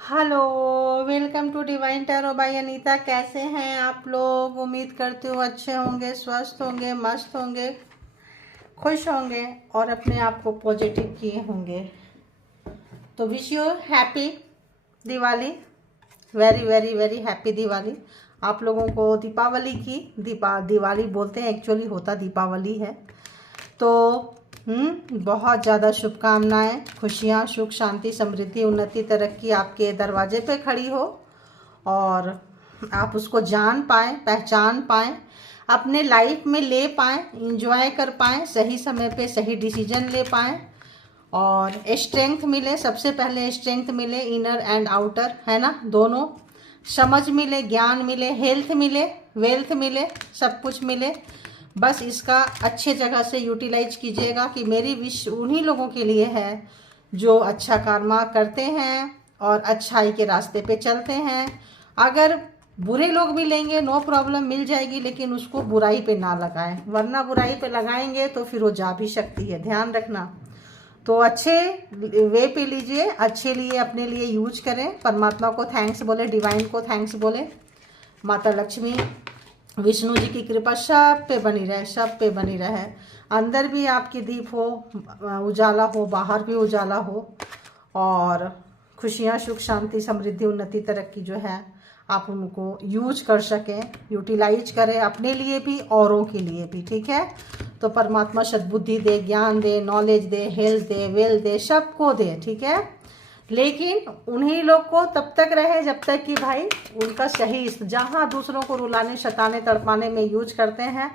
Hello, welcome to divine tarot by Anita. कैसे हैं आप लोग? उम्मीद करती हूँ अच्छे होंगे, स्वस्थ होंगे, मस्त होंगे, खुश होंगे और अपने आप को पॉजिटिव किए होंगे। तो wish you happy Diwali, very very very happy Diwali. आप लोगों को दीपावली की दिवाली बोलते हैं, एक्चुअली होता दीपावली है। तो बहुत ज़्यादा शुभकामनाएं, खुशियाँ, सुख, शांति, समृद्धि, उन्नति, तरक्की आपके दरवाजे पे खड़ी हो और आप उसको जान पाएँ, पहचान पाएँ, अपने लाइफ में ले पाएँ, इंजॉय कर पाएँ, सही समय पे सही डिसीजन ले पाएँ और स्ट्रेंथ मिले। सबसे पहले स्ट्रेंथ मिले, इनर एंड आउटर, है ना, दोनों। समझ मिले, ज्ञान मिले, हेल्थ मिले, वेल्थ मिले, सब कुछ मिले। बस इसका अच्छे जगह से यूटिलाइज कीजिएगा कि मेरी विश उन्हीं लोगों के लिए है जो अच्छा कर्मा करते हैं और अच्छाई के रास्ते पे चलते हैं। अगर बुरे लोग भी लेंगे, नो प्रॉब्लम, मिल जाएगी, लेकिन उसको बुराई पे ना लगाएं, वरना बुराई पे लगाएंगे तो फिर वो जा भी सकती है, ध्यान रखना। तो अच्छे वे पे लीजिए, अच्छे लिए अपने लिए यूज करें। परमात्मा को थैंक्स बोले, डिवाइन को थैंक्स बोले, माता लक्ष्मी, विष्णु जी की कृपा सब पे बनी रहे, सब पे बनी रहे। अंदर भी आपकी दीप हो, उजाला हो, बाहर भी उजाला हो और खुशियाँ, सुख, शांति, समृद्धि, उन्नति, तरक्की जो है आप उनको यूज कर सकें, यूटिलाइज करें अपने लिए भी, औरों के लिए भी। ठीक है, तो परमात्मा सद्बुद्धि दे, ज्ञान दे, नॉलेज दे, हेल्थ दे, वेल्थ दे, सबको दे। ठीक है, लेकिन उन्हीं लोग को तब तक रहे जब तक कि भाई उनका सही, जहाँ दूसरों को रुलाने, शताने, तड़पाने में यूज करते हैं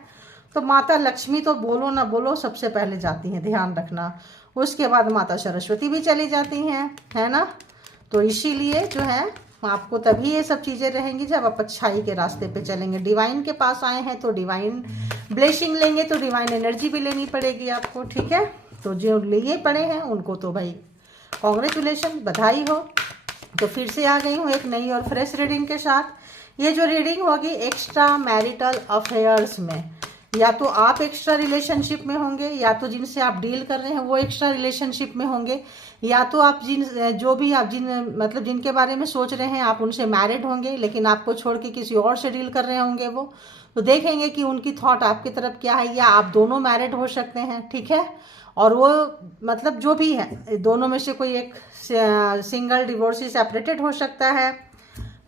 तो माता लक्ष्मी तो बोलो ना बोलो सबसे पहले जाती हैं, ध्यान रखना। उसके बाद माता सरस्वती भी चली जाती हैं, है ना। तो इसीलिए जो है आपको तभी ये सब चीज़ें रहेंगी जब आप अच्छाई के रास्ते पे चलेंगे। डिवाइन के पास आए हैं तो डिवाइन ब्लेसिंग लेंगे, तो डिवाइन एनर्जी भी लेनी पड़ेगी आपको। ठीक है, तो जो लिए पड़े हैं उनको तो भाई कॉन्ग्रेचुलेशन, बधाई हो। तो फिर से आ गई हूँ एक नई और फ्रेश रीडिंग के साथ। ये जो रीडिंग होगी एक्स्ट्रा मैरिटल अफेयर्स में, या तो आप एक्स्ट्रा रिलेशनशिप में होंगे, या तो जिनसे आप डील कर रहे हैं वो एक्स्ट्रा रिलेशनशिप में होंगे, या तो आप मतलब जिनके बारे में सोच रहे हैं आप उनसे मैरिड होंगे लेकिन आपको छोड़ के किसी और से डील कर रहे होंगे वो। तो देखेंगे कि उनकी थॉट आपकी तरफ क्या है, या आप दोनों मैरिड हो सकते हैं। ठीक है, और वो मतलब जो भी है दोनों में से कोई एक सिंगल, डिवोर्सी, सेपरेटेड हो सकता है,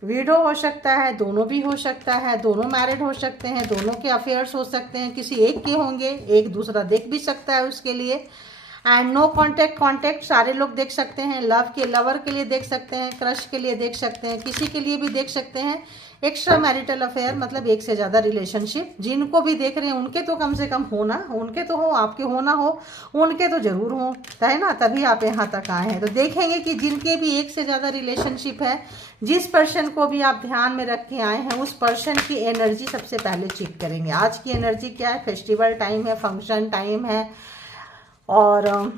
विडो हो सकता है, दोनों भी हो सकता है, दोनों मैरिड हो सकते हैं, दोनों के अफेयर्स हो सकते हैं, किसी एक के होंगे, एक दूसरा देख भी सकता है उसके लिए। एंड नो कॉन्टेक्ट, कॉन्टेक्ट सारे लोग देख सकते हैं, लव के लवर के लिए देख सकते हैं, क्रश के लिए देख सकते हैं, किसी के लिए भी देख सकते हैं। एक्स्ट्रा मैरिटल अफेयर मतलब एक से ज़्यादा रिलेशनशिप, जिनको भी देख रहे हैं उनके तो कम से कम हो ना, उनके तो हो, आपके हो ना हो, उनके तो जरूर हो, है ना, तभी आप यहाँ तक आए हैं। तो देखेंगे कि जिनके भी एक से ज़्यादा रिलेशनशिप है, जिस पर्सन को भी आप ध्यान में रख के आए हैं उस पर्सन की एनर्जी सबसे पहले चेक करेंगे। आज की एनर्जी क्या है? फेस्टिवल टाइम है, फंक्शन टाइम है, और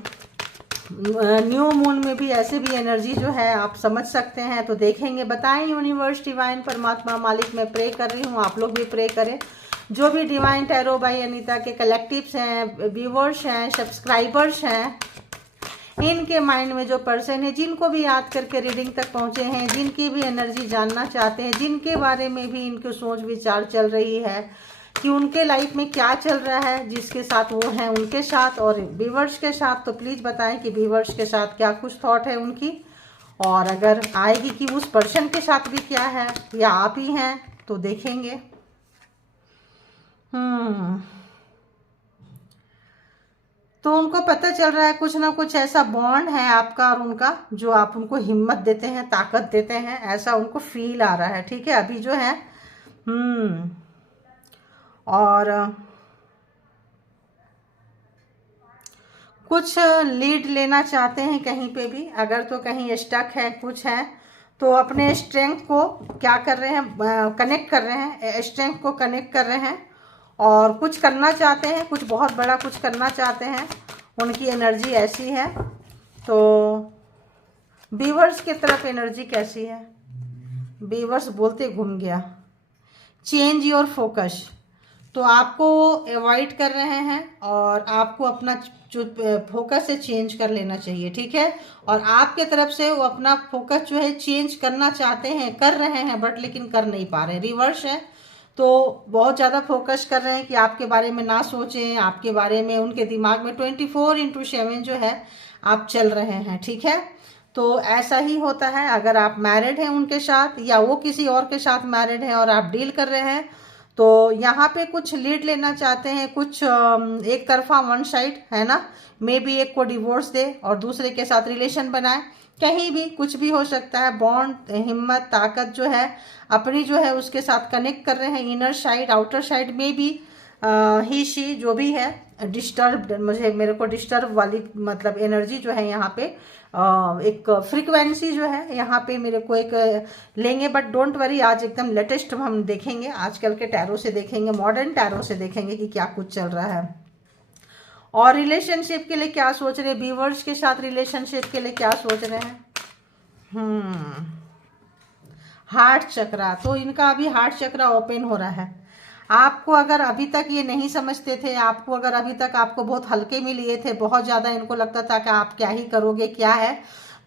न्यू मून में भी ऐसे भी एनर्जी जो है आप समझ सकते हैं। तो देखेंगे, बताएं यूनिवर्स, डिवाइन, परमात्मा, मालिक, मैं प्रे कर रही हूँ, आप लोग भी प्रे करें। जो भी डिवाइन टैरो बाय अनीता के कलेक्टिव्स हैं, व्यूवर्स हैं, सब्सक्राइबर्स हैं, इनके माइंड में जो पर्सन है, जिनको भी याद करके रीडिंग तक पहुंचे हैं, जिनकी भी एनर्जी जानना चाहते हैं, जिनके बारे में भी इनकी सोच विचार चल रही है कि उनके लाइफ में क्या चल रहा है, जिसके साथ वो हैं उनके साथ और व्यूवर्स के साथ, तो प्लीज़ बताएं कि व्यूवर्स के साथ क्या कुछ थॉट है उनकी, और अगर आएगी कि उस पर्सन के साथ भी क्या है या आप ही हैं, तो देखेंगे। तो उनको पता चल रहा है कुछ ना कुछ ऐसा बॉन्ड है आपका और उनका, जो आप उनको हिम्मत देते हैं, ताकत देते हैं, ऐसा उनको फील आ रहा है। ठीक है, अभी जो है और कुछ लीड लेना चाहते हैं कहीं पे भी, अगर तो कहीं स्टक है, कुछ है तो अपने स्ट्रेंथ को क्या कर रहे हैं, कनेक्ट कर रहे हैं, स्ट्रेंथ को कनेक्ट कर रहे हैं और कुछ करना चाहते हैं, कुछ बहुत बड़ा कुछ करना चाहते हैं, उनकी एनर्जी ऐसी है। तो बीवर्स की तरफ एनर्जी कैसी है? बीवर्स बोलते घूम गया, चेंज योर फोकस, तो आपको अवॉइड कर रहे हैं और आपको अपना जो फोकस है चेंज कर लेना चाहिए, ठीक है। और आपके तरफ से वो अपना फोकस जो है चेंज करना चाहते हैं, कर रहे हैं, बट लेकिन कर नहीं पा रहे, रिवर्स है। तो बहुत ज़्यादा फोकस कर रहे हैं कि आपके बारे में ना सोचें, आपके बारे में उनके दिमाग में 24/7 जो है आप चल रहे हैं, ठीक है। तो ऐसा ही होता है अगर आप मैरिड हैं उनके साथ, या वो किसी और के साथ मैरिड हैं और आप डील कर रहे हैं, तो यहाँ पे कुछ लीड लेना चाहते हैं, कुछ एक तरफा, वन साइड है ना। मे बी एक को डिवोर्स दे और दूसरे के साथ रिलेशन बनाए, कहीं भी कुछ भी हो सकता है। बॉन्ड, हिम्मत, ताकत जो है अपनी जो है उसके साथ कनेक्ट कर रहे हैं, इनर साइड, आउटर साइड में भी ही शी जो भी है डिस्टर्ब, मेरे को डिस्टर्ब वाली मतलब एनर्जी जो है यहाँ पे एक फ्रीक्वेंसी जो है यहाँ पे मेरे को एक लेंगे। बट डोंट वरी, आज एकदम लेटेस्ट हम देखेंगे, आजकल के टैरो से देखेंगे, मॉडर्न टैरो से देखेंगे कि क्या कुछ चल रहा है और रिलेशनशिप के लिए क्या सोच रहे हैं, व्यूअर्स के साथ रिलेशनशिप के लिए क्या सोच रहे हैं। हार्ट चक्रा, तो इनका अभी हार्ट चक्रा ओपन हो रहा है। आपको अगर अभी तक ये नहीं समझते थे, आपको अगर अभी तक आपको बहुत हल्के में लिए थे, बहुत ज़्यादा इनको लगता था कि आप क्या ही करोगे, क्या है,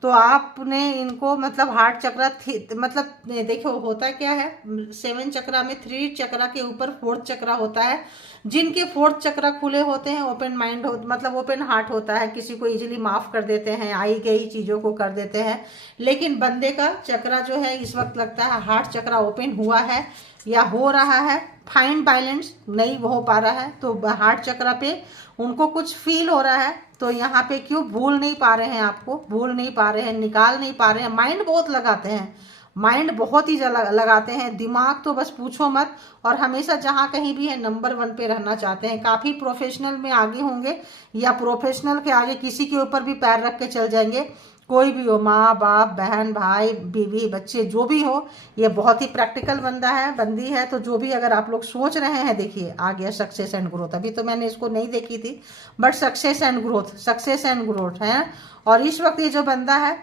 तो आपने इनको मतलब हार्ट चक्रा मतलब देखो होता क्या है, 7 चक्रा में 3 चक्रा के ऊपर 4th चक्रा होता है। जिनके 4th चक्रा खुले होते हैं, ओपन माइंड मतलब ओपन हार्ट होता है, किसी को इजीली माफ कर देते हैं, आई गई चीज़ों को कर देते हैं। लेकिन बंदे का चक्रा जो है इस वक्त लगता है हार्ट चक्रा ओपन हुआ है या हो रहा है, फाइन बैलेंस नहीं हो पा रहा है, तो हार्ट चक्रा पे उनको कुछ फील हो रहा है। तो यहाँ पे क्यों भूल नहीं पा रहे हैं, आपको भूल नहीं पा रहे हैं, निकाल नहीं पा रहे हैं, माइंड बहुत लगाते हैं, माइंड बहुत ही लगाते हैं, दिमाग तो बस पूछो मत। और हमेशा जहाँ कहीं भी है नंबर 1 पे रहना चाहते हैं, काफ़ी प्रोफेशनल में आगे होंगे या प्रोफेशनल के आगे किसी के ऊपर भी पैर रख के चल जाएंगे, कोई भी हो, माँ बाप, बहन भाई, बीवी, बच्चे, जो भी हो। ये बहुत ही प्रैक्टिकल बंदा है, बंदी है। तो जो भी अगर आप लोग सोच रहे हैं, देखिए आ गया सक्सेस एंड ग्रोथ। अभी तो मैंने इसको नहीं देखी थी, but success and growth, success and growth है। और इस वक्त ये जो बंदा है,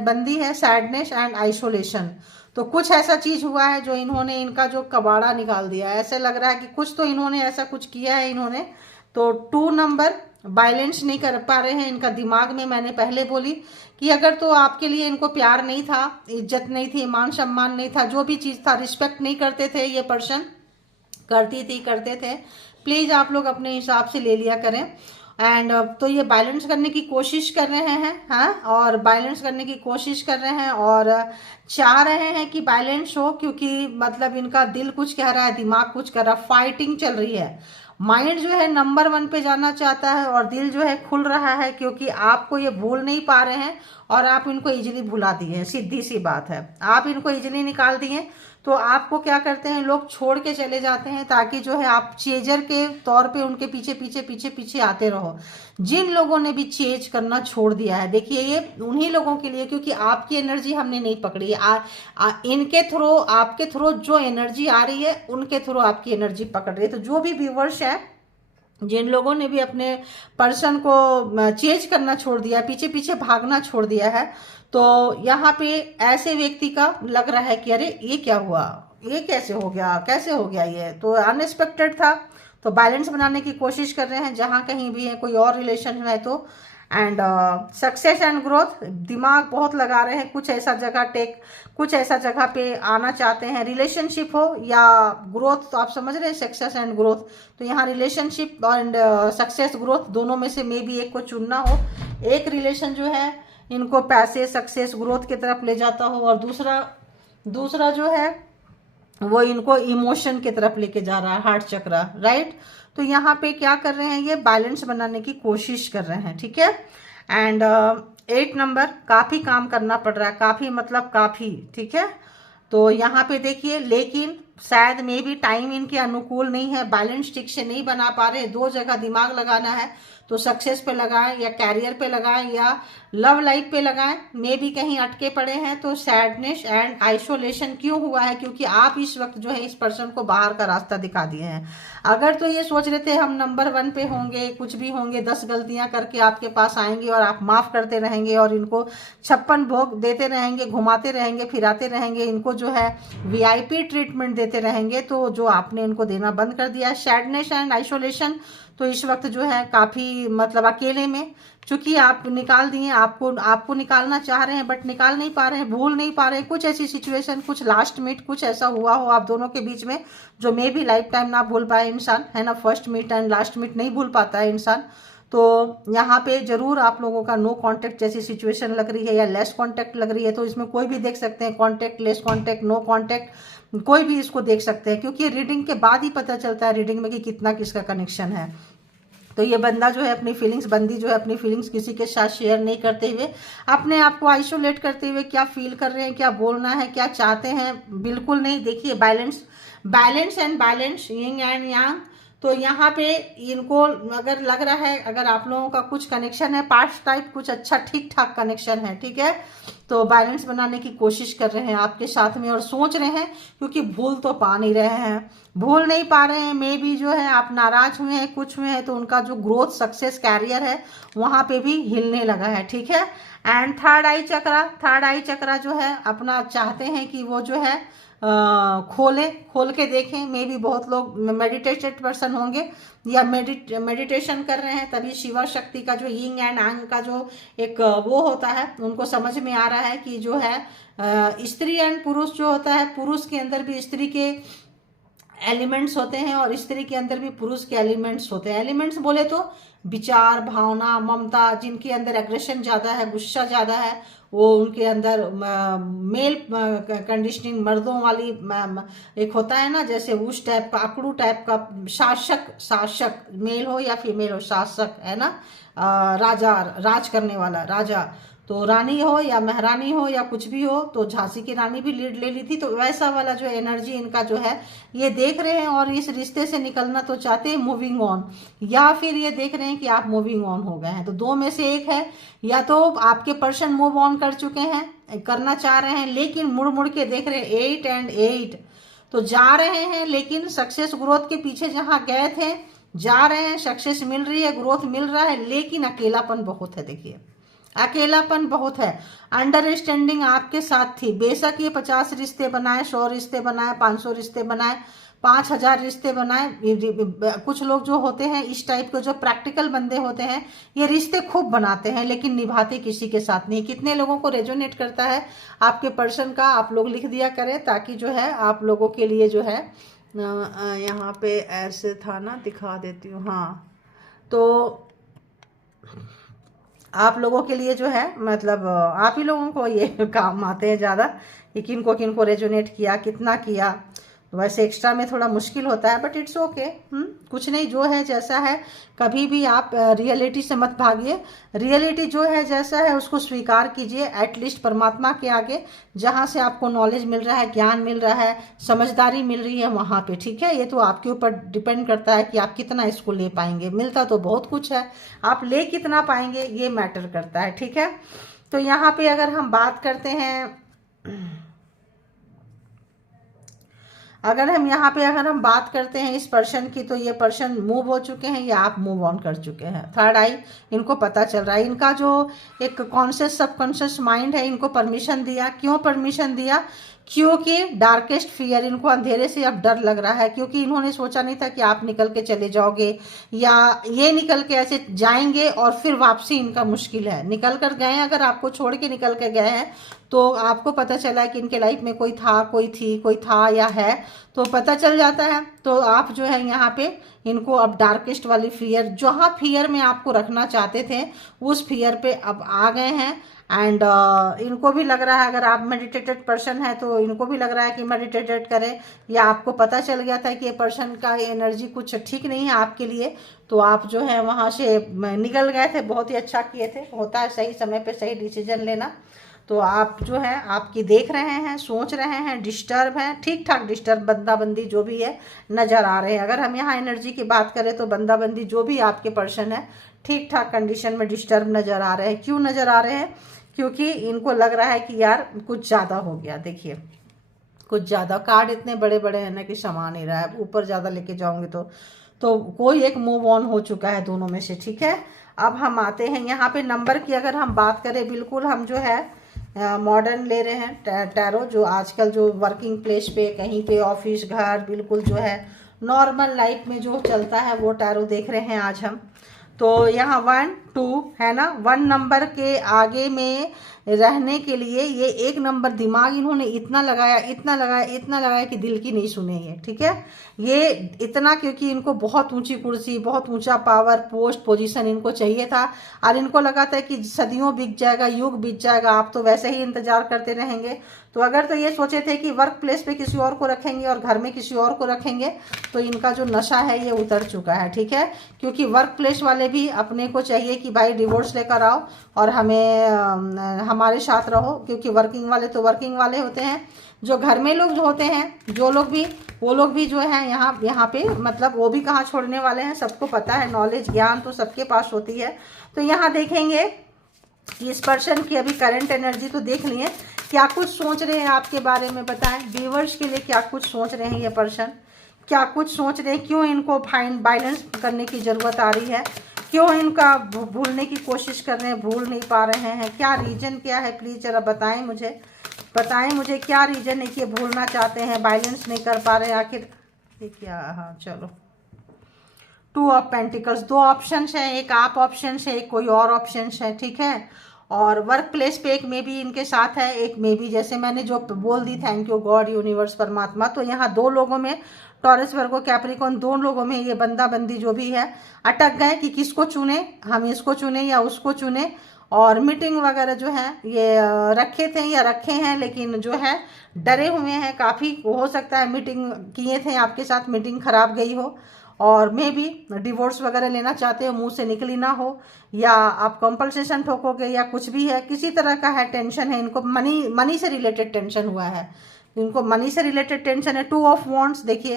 बंदी है, सैडनेस एंड आइसोलेशन। तो कुछ ऐसा चीज हुआ है जो इन्होंने, इनका जो कबाड़ा निकाल दिया है, ऐसे लग रहा है कि कुछ तो इन्होंने ऐसा कुछ किया है इन्होंने। तो 2 नंबर बैलेंस नहीं कर पा रहे हैं इनका दिमाग में। मैंने पहले बोली कि अगर तो आपके लिए इनको प्यार नहीं था, इज्जत नहीं थी, मान सम्मान नहीं था, जो भी चीज़ था, रिस्पेक्ट नहीं करते थे ये पर्सन, करते थे, प्लीज़ आप लोग अपने हिसाब से ले लिया करें। एंड तो ये बैलेंस करने की कोशिश कर रहे हैं, हाँ, और बैलेंस करने की कोशिश कर रहे हैं और चाह रहे हैं कि बैलेंस हो, क्योंकि मतलब इनका दिल कुछ कह रहा है, दिमाग कुछ कह रहा है, फाइटिंग चल रही है। माइंड जो है नंबर 1 पे जाना चाहता है और दिल जो है खुल रहा है, क्योंकि आपको ये भूल नहीं पा रहे हैं और आप इनको इजीली भुला दिए, सीधी सी बात है, आप इनको इजीली निकाल दिए। तो आपको क्या करते हैं, लोग छोड़ के चले जाते हैं, ताकि जो है आप चेजर के तौर पे उनके पीछे पीछे पीछे पीछे आते रहो। जिन लोगों ने भी चेज करना छोड़ दिया है, देखिए ये उन्हीं लोगों के लिए, क्योंकि आपकी एनर्जी हमने नहीं पकड़ी है, इनके थ्रू, आपके थ्रू जो एनर्जी आ रही है उनके थ्रू आपकी एनर्जी पकड़ रही है। तो जो भी व्यूवर्स है, जिन लोगों ने भी अपने पर्सन को चेंज करना छोड़ दिया, पीछे पीछे भागना छोड़ दिया है, तो यहाँ पे ऐसे व्यक्ति का लग रहा है कि अरे ये क्या हुआ, ये कैसे हो गया, कैसे हो गया, ये तो अनएक्सपेक्टेड था। तो बैलेंस बनाने की कोशिश कर रहे हैं, जहाँ कहीं भी है, कोई और रिलेशन है तो। एंड सक्सेस एंड ग्रोथ, दिमाग बहुत लगा रहे हैं, कुछ ऐसा जगह पे आना चाहते हैं, रिलेशनशिप हो या ग्रोथ। तो आप समझ रहे हैं, सक्सेस एंड ग्रोथ, तो यहाँ रिलेशनशिप एंड सक्सेस ग्रोथ दोनों में से मे भी एक को चुनना हो। एक रिलेशन जो है इनको पैसे, सक्सेस, ग्रोथ की तरफ ले जाता हो, और दूसरा जो है वो इनको इमोशन की तरफ लेके जा रहा है, हार्ट चक्रा, राइट। तो यहाँ पे क्या कर रहे हैं, ये बैलेंस बनाने की कोशिश कर रहे हैं, ठीक है। एंड 8 नंबर, काफ़ी काम करना पड़ रहा है, काफ़ी मतलब काफ़ी, ठीक है। तो यहाँ पे देखिए, लेकिन शायद मे भी टाइम इनके अनुकूल नहीं है, बैलेंस ठीक से नहीं बना पा रहे, 2 जगह दिमाग लगाना है। तो सक्सेस पे लगाएं या कैरियर पे लगाएं या लव लाइफ पे लगाएं, मे भी कहीं अटके पड़े हैं। तो सैडनेस एंड आइसोलेशन क्यों हुआ है? क्योंकि आप इस वक्त जो है इस पर्सन को बाहर का रास्ता दिखा दिए हैं। अगर तो ये सोच रहे थे हम नंबर 1 पे होंगे, कुछ भी होंगे, 10 गलतियां करके आपके पास आएंगे और आप माफ करते रहेंगे और इनको 56 भोग देते रहेंगे, घुमाते रहेंगे, फिराते रहेंगे, इनको जो है VIP ट्रीटमेंट देते रहेंगे, तो जो आपने इनको देना बंद कर दिया। सैडनेस एंड आइसोलेशन, तो इस वक्त जो है काफ़ी मतलब अकेले में, चूंकि आप निकाल दिए, आपको निकालना चाह रहे हैं बट निकाल नहीं पा रहे हैं, भूल नहीं पा रहे हैं। कुछ ऐसी सिचुएशन, कुछ लास्ट मीट, कुछ ऐसा हुआ हो आप दोनों के बीच में जो मे भी लाइफ टाइम ना भूल पाए इंसान, है ना। First meet and last meet नहीं भूल पाता है इंसान। तो यहाँ पे जरूर आप लोगों का नो कांटेक्ट जैसी सिचुएशन लग रही है या लेस कांटेक्ट लग रही है। तो इसमें कोई भी देख सकते हैं, contact, less contact, no contact, कोई भी इसको देख सकते हैं, क्योंकि रीडिंग के बाद ही पता चलता है रीडिंग में कि कितना किसका कनेक्शन है। तो ये बंदा जो है अपनी फीलिंग्स, बंदी जो है अपनी फीलिंग्स किसी के साथ शेयर नहीं करते हुए, अपने आप को आइसोलेट करते हुए क्या फील कर रहे हैं, क्या बोलना है, क्या चाहते हैं, बिल्कुल नहीं। देखिए balance and balance, yin and yang. तो यहाँ पे इनको अगर लग रहा है, अगर आप लोगों का कुछ कनेक्शन है पास्ट टाइप, कुछ अच्छा ठीक ठाक कनेक्शन है, ठीक है, तो बैलेंस बनाने की कोशिश कर रहे हैं आपके साथ में और सोच रहे हैं, क्योंकि भूल तो पा नहीं रहे हैं, भूल नहीं पा रहे हैं। मे भी जो है आप नाराज हुए हैं, कुछ हुए हैं, तो उनका जो ग्रोथ, सक्सेस, कैरियर है वहाँ पे भी हिलने लगा है, ठीक है। एंड थर्ड आई चक्रा जो है अपना चाहते हैं कि वो जो है खोल के देखें। मे भी बहुत लोग मेडिटेटेड पर्सन होंगे या मेडिटेशन कर रहे हैं, तभी शिवा शक्ति का जो यिंग एंड यांग का जो एक वो होता है, उनको समझ में आ रहा है कि जो है स्त्री एंड पुरुष जो होता है, पुरुष के अंदर भी स्त्री के एलिमेंट्स होते हैं और स्त्री के अंदर भी पुरुष के एलिमेंट्स होते हैं। एलिमेंट्स बोले तो विचार, भावना, ममता, जिनके अंदर एग्रेशन ज़्यादा है, गुस्सा ज़्यादा है, वो उनके अंदर मेल कंडीशनिंग, मर्दों वाली एक होता है ना, जैसे उस टाइप का, अकड़ू टाइप का, शासक मेल हो या फीमेल हो, शासक है ना, राजा, राज करने वाला राजा, तो रानी हो या महारानी हो या कुछ भी हो, तो झांसी की रानी भी लीड ले ली थी। तो वैसा वाला जो एनर्जी इनका जो है ये देख रहे हैं और इस रिश्ते से निकलना तो चाहते हैं, मूविंग ऑन, या फिर ये देख रहे हैं कि आप मूविंग ऑन हो गए हैं। तो दो में से एक है, या तो आपके पर्सन मूव ऑन कर चुके हैं, करना चाह रहे हैं, लेकिन मुड़ मुड़ के देख रहे हैं 8 एंड 8, तो जा रहे हैं, लेकिन सक्सेस ग्रोथ के पीछे जहाँ गए थे जा रहे हैं, सक्सेस मिल रही है, ग्रोथ मिल रहा है, लेकिन अकेलापन बहुत है। देखिए अकेलापन बहुत है। अंडरस्टैंडिंग आपके साथ थी, बेशक ये 50 रिश्ते बनाए, 100 रिश्ते बनाए, 500 रिश्ते बनाए, 5000 रिश्ते बनाए। कुछ लोग जो होते हैं इस टाइप के, जो प्रैक्टिकल बंदे होते हैं, ये रिश्ते खूब बनाते हैं लेकिन निभाते किसी के साथ नहीं। कितने लोगों को रेजोनेट करता है आपके पर्सन का, आप लोग लिख दिया करें, ताकि जो है आप लोगों के लिए जो है यहाँ पे ऐसे था ना, दिखा देती हूँ। हाँ, तो आप लोगों के लिए जो है मतलब आप ही लोगों को ये काम आते हैं ज़्यादा, कि किनको किनको रेजोनेट किया, कितना किया। वैसे एक्स्ट्रा में थोड़ा मुश्किल होता है, बट इट्स ओके। कुछ नहीं, जो है जैसा है। कभी भी आप रियलिटी से मत भागिए, रियलिटी जो है जैसा है उसको स्वीकार कीजिए, एटलीस्ट परमात्मा के आगे, जहाँ से आपको नॉलेज मिल रहा है, ज्ञान मिल रहा है, समझदारी मिल रही है, वहाँ पे, ठीक है। ये तो आपके ऊपर डिपेंड करता है कि आप कितना इसको ले पाएंगे। मिलता तो बहुत कुछ है, आप ले कितना पाएंगे ये मैटर करता है, ठीक है। तो यहाँ पे अगर हम बात करते हैं, अगर हम बात करते हैं इस पर्सन की, तो ये पर्सन मूव हो चुके हैं या आप मूव ऑन कर चुके हैं। थर्ड आई, इनको पता चल रहा है, इनका जो एक कॉन्शियस सबकॉन्शियस माइंड है इनको परमिशन दिया। क्यों परमिशन दिया? क्योंकि डार्केस्ट फियर, इनको अंधेरे से अब डर लग रहा है, क्योंकि इन्होंने सोचा नहीं था कि आप निकल के चले जाओगे या ये निकल के ऐसे जाएंगे और फिर वापसी इनका मुश्किल है। निकल कर गए हैं, अगर आपको छोड़ के निकल के गए हैं, तो आपको पता चला है कि इनके लाइफ में कोई था, कोई थी, कोई था या है, तो पता चल जाता है। तो आप जो है यहाँ पे इनको अब डार्केस्ट वाली फियर, जहाँ फियर में आपको रखना चाहते थे उस फियर पे अब आ गए हैं। एंड इनको भी लग रहा है, अगर आप मेडिटेटेड पर्सन है तो इनको भी लग रहा है कि मेडिटेटेड करें, या आपको पता चल गया था कि ये पर्सन का एनर्जी कुछ ठीक नहीं है आपके लिए, तो आप जो है वहाँ से निकल गए थे। बहुत ही अच्छा किए थे, होता है सही समय पे सही डिसीजन लेना। तो आप जो है आपकी देख रहे हैं, सोच रहे हैं, डिस्टर्ब हैं, ठीक ठाक डिस्टर्ब, बंदा बंदी जो भी है नज़र आ रहे हैं। अगर हम यहाँ एनर्जी की बात करें तो बंदा बंदी जो भी आपके पर्सन है ठीक ठाक कंडीशन में डिस्टर्ब नज़र आ रहे हैं। क्यों नज़र आ रहे हैं? क्योंकि इनको लग रहा है कि यार कुछ ज़्यादा हो गया। देखिए कुछ ज़्यादा, कार्ड इतने बड़े बड़े हैं ना कि समा नहीं रहा है, ऊपर ज़्यादा लेके जाऊंगी तो कोई एक मूव ऑन हो चुका है दोनों में से, ठीक है। अब हम आते हैं यहाँ पे नंबर की अगर हम बात करें, बिल्कुल हम जो है मॉडर्न ले रहे हैं टैरो, जो आजकल जो वर्किंग प्लेस पे, कहीं पे ऑफिस, घर, बिल्कुल जो है नॉर्मल लाइफ में जो चलता है वो टैरो देख रहे हैं आज हम। तो यहाँ 1 2 है ना, 1 नंबर के आगे में रहने के लिए ये 1 नंबर दिमाग इन्होंने इतना लगाया, इतना लगाया, इतना लगाया कि दिल की नहीं सुने ये, ठीक है। ये इतना क्योंकि इनको बहुत ऊंची कुर्सी, बहुत ऊंचा पावर, पोस्ट, पोजीशन इनको चाहिए था और इनको लगा था कि सदियों बीत जाएगा, युग बीत जाएगा, आप तो वैसे ही इंतजार करते रहेंगे। तो अगर तो ये सोचे थे कि वर्क प्लेस पे किसी और को रखेंगे और घर में किसी और को रखेंगे, तो इनका जो नशा है ये उतर चुका है, ठीक है। क्योंकि वर्क प्लेस वाले भी अपने को चाहिए कि भाई डिवोर्स लेकर आओ और हमें हमारे साथ रहो, क्योंकि वर्किंग वाले तो वर्किंग वाले होते हैं। जो घर में लोग जो होते हैं, जो लोग भी, वो लोग भी जो है यहाँ पे मतलब वो भी कहाँ छोड़ने वाले हैं, सबको पता है। नॉलेज, ज्ञान तो सबके पास होती है। तो यहाँ देखेंगे कि इस पर्सन की अभी करंट एनर्जी तो देख लिए, क्या कुछ सोच रहे हैं आपके बारे में, बताएं व्यूअर्स के लिए क्या कुछ सोच रहे हैं ये पर्सन, क्या कुछ सोच रहे हैं, क्यों इनको बैलेंस करने की ज़रूरत आ रही है, क्यों इनका भूलने की कोशिश कर रहे हैं, भूल नहीं पा रहे हैं, क्या रीजन क्या है, प्लीज़ ज़रा बताएं मुझे क्या रीजन है कि ये भूलना चाहते हैं, बैलेंस नहीं कर पा रहे हैं आखिर ये क्या। हाँ चलो, 2 ऑफ पेंटिकल्स, 2 ऑप्शंस हैं, एक आप ऑप्शंस है, एक कोई और ऑप्शंस है, ठीक है। और वर्क प्लेस पे एक मे बी इनके साथ है, एक मे बी, जैसे मैंने जो बोल दी, थैंक यू गॉड, यूनिवर्स, परमात्मा। तो यहाँ 2 लोगों में, टॉरस, वर्गो, कैप्रिकॉर्न, 2 लोगों में ये बंदा बंदी जो भी है अटक गए कि किसको चुने, हम इसको चुने या उसको चुने। और मीटिंग वगैरह जो है ये रखे थे या रखे हैं, लेकिन जो है डरे हुए हैं काफ़ी। हो सकता है मीटिंग किए थे आपके साथ, मीटिंग खराब गई हो, और मे बी डिवोर्स वगैरह लेना चाहते हो, मुंह से निकली ना हो, या आप कंपल्सेशन ठोकोगे या कुछ भी है, किसी तरह का है, टेंशन है इनको, मनी से रिलेटेड टेंशन हुआ है इनको, मनी से रिलेटेड टेंशन है। 2 ऑफ वॉन्ड्स देखिए,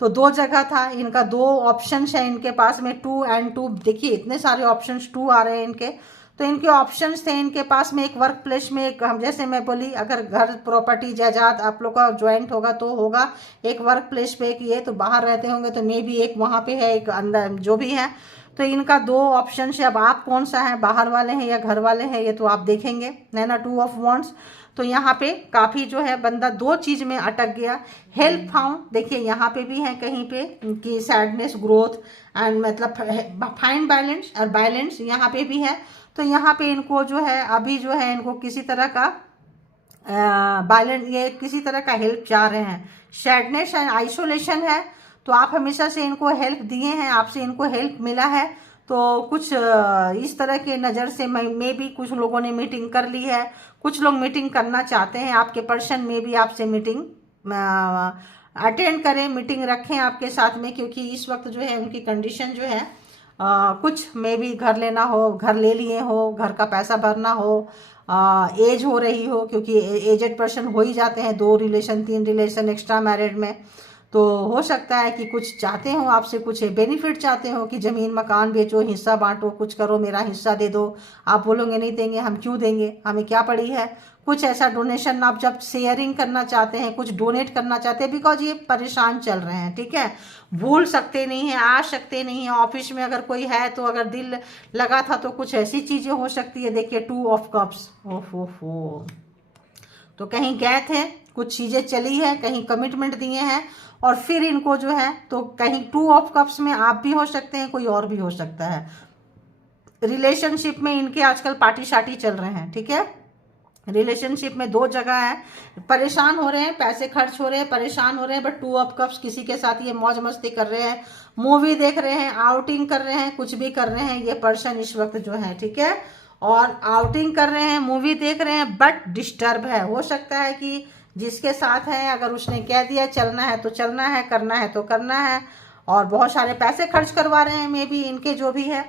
तो 2 जगह था इनका, 2 ऑप्शंस है इनके पास में, 2 and 2, देखिए इतने सारे ऑप्शंस 2 आ रहे हैं इनके। तो इनके ऑप्शंस थे इनके पास में, एक वर्क प्लेस में, एक हम जैसे मैं बोली, अगर घर, प्रॉपर्टी, जायदाद आप लोग का ज्वाइंट होगा तो होगा, एक वर्क प्लेस पे एक ये, तो बाहर रहते होंगे तो मे बी एक वहाँ पे है, एक अंदर जो भी है। तो इनका 2 ऑप्शन है। अब आप कौन सा है, बाहर वाले हैं या घर वाले हैं, ये तो आप देखेंगे, है ना। 2 ऑफ वॉन्ड्स, तो यहाँ पे काफ़ी जो है बंदा 2 चीज़ में अटक गया। हेल्प फाउंड, देखिए यहाँ पे भी है कहीं पे कि सैडनेस, ग्रोथ एंड मतलब फाइंड बैलेंस, और बैलेंस यहाँ पे भी है। तो यहाँ पे इनको जो है अभी जो है इनको किसी तरह का बैलेंस, ये किसी तरह का हेल्प चाह रहे हैं। सैडनेस है, आइसोलेशन है, तो आप हमेशा से इनको हेल्प दिए हैं, आपसे इनको हेल्प मिला है। तो कुछ इस तरह के नज़र से मे भी कुछ लोगों ने मीटिंग कर ली है, कुछ लोग मीटिंग करना चाहते हैं, आपके पर्सन में भी आपसे मीटिंग अटेंड करें, मीटिंग रखें आपके साथ में, क्योंकि इस वक्त जो है उनकी कंडीशन जो है कुछ मे भी घर लेना हो, घर ले लिए हो, घर का पैसा भरना हो, एज हो रही हो, क्योंकि एजेड पर्सन हो ही जाते हैं 2 रिलेशन 3 रिलेशन एक्स्ट्रा मैरिड में। तो हो सकता है कि कुछ चाहते हो आपसे, कुछ बेनिफिट चाहते हो कि ज़मीन मकान बेचो, हिस्सा बांटो, कुछ करो, मेरा हिस्सा दे दो। आप बोलोगे नहीं देंगे, हम क्यों देंगे, हमें क्या पड़ी है। कुछ ऐसा डोनेशन आप जब शेयरिंग करना चाहते हैं, कुछ डोनेट करना चाहते हैं, बिकॉज ये परेशान चल रहे हैं, ठीक है। भूल सकते नहीं हैं, आ सकते नहीं हैं। ऑफिस में अगर कोई है तो अगर दिल लगा था तो कुछ ऐसी चीज़ें हो सकती है। देखिए 2 ऑफ कप्स, ओहो, तो कहीं गए थे, कुछ चीज़ें चली है, कहीं कमिटमेंट दिए हैं, और फिर इनको जो है तो कहीं 2 ऑफ कप्स में आप भी हो सकते हैं, कोई और भी हो सकता है। रिलेशनशिप में इनके आजकल पार्टी शार्टी चल रहे हैं, ठीक है। रिलेशनशिप में 2 जगह है, परेशान हो रहे हैं, पैसे खर्च हो रहे हैं, परेशान हो रहे हैं, बट 2 ऑफ कप्स, किसी के साथ ये मौज मस्ती कर रहे हैं, मूवी देख रहे हैं, आउटिंग कर रहे हैं, कुछ भी कर रहे हैं ये पर्सन इस वक्त जो है, ठीक है। और आउटिंग कर रहे हैं, मूवी देख रहे हैं, बट डिस्टर्ब है। हो सकता है कि जिसके साथ है अगर उसने कह दिया चलना है तो चलना है, करना है तो करना है, और बहुत सारे पैसे खर्च करवा रहे हैं मे बी इनके जो भी है।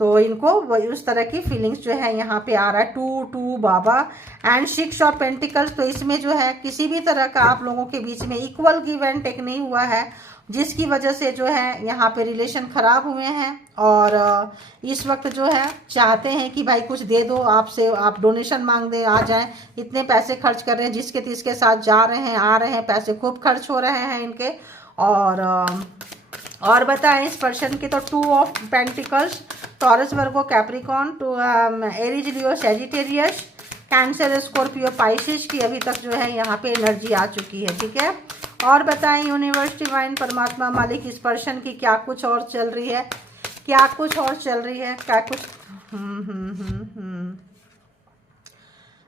तो इनको उस तरह की फीलिंग्स जो है यहाँ पे आ रहा है। 2 बाबा एंड 6 ऑफ पेंटिकल्स। तो इसमें जो है किसी भी तरह का आप लोगों के बीच में इक्वल गिव एंड टेक नहीं हुआ है, जिसकी वजह से जो है यहाँ पे रिलेशन खराब हुए हैं। और इस वक्त जो है चाहते हैं कि भाई कुछ दे दो, आपसे आप डोनेशन मांग दे आ जाए, इतने पैसे खर्च कर रहे हैं, जिसके तिसके साथ जा रहे हैं आ रहे हैं, पैसे खूब खर्च हो रहे हैं इनके। और बताएं इस पर्सन के, तो 2 of pentacles, Taurus, Virgo, Capricorn, to Aries, Leo, Sagittarius, Cancer, Scorpio, Pisces की अभी तक जो है यहाँ पे एनर्जी आ चुकी है, ठीक है। और बताएं यूनिवर्स, डिवाइन, परमात्मा, मालिक, इस पर्सन की क्या कुछ और चल रही है, क्या कुछ और चल रही है, क्या कुछ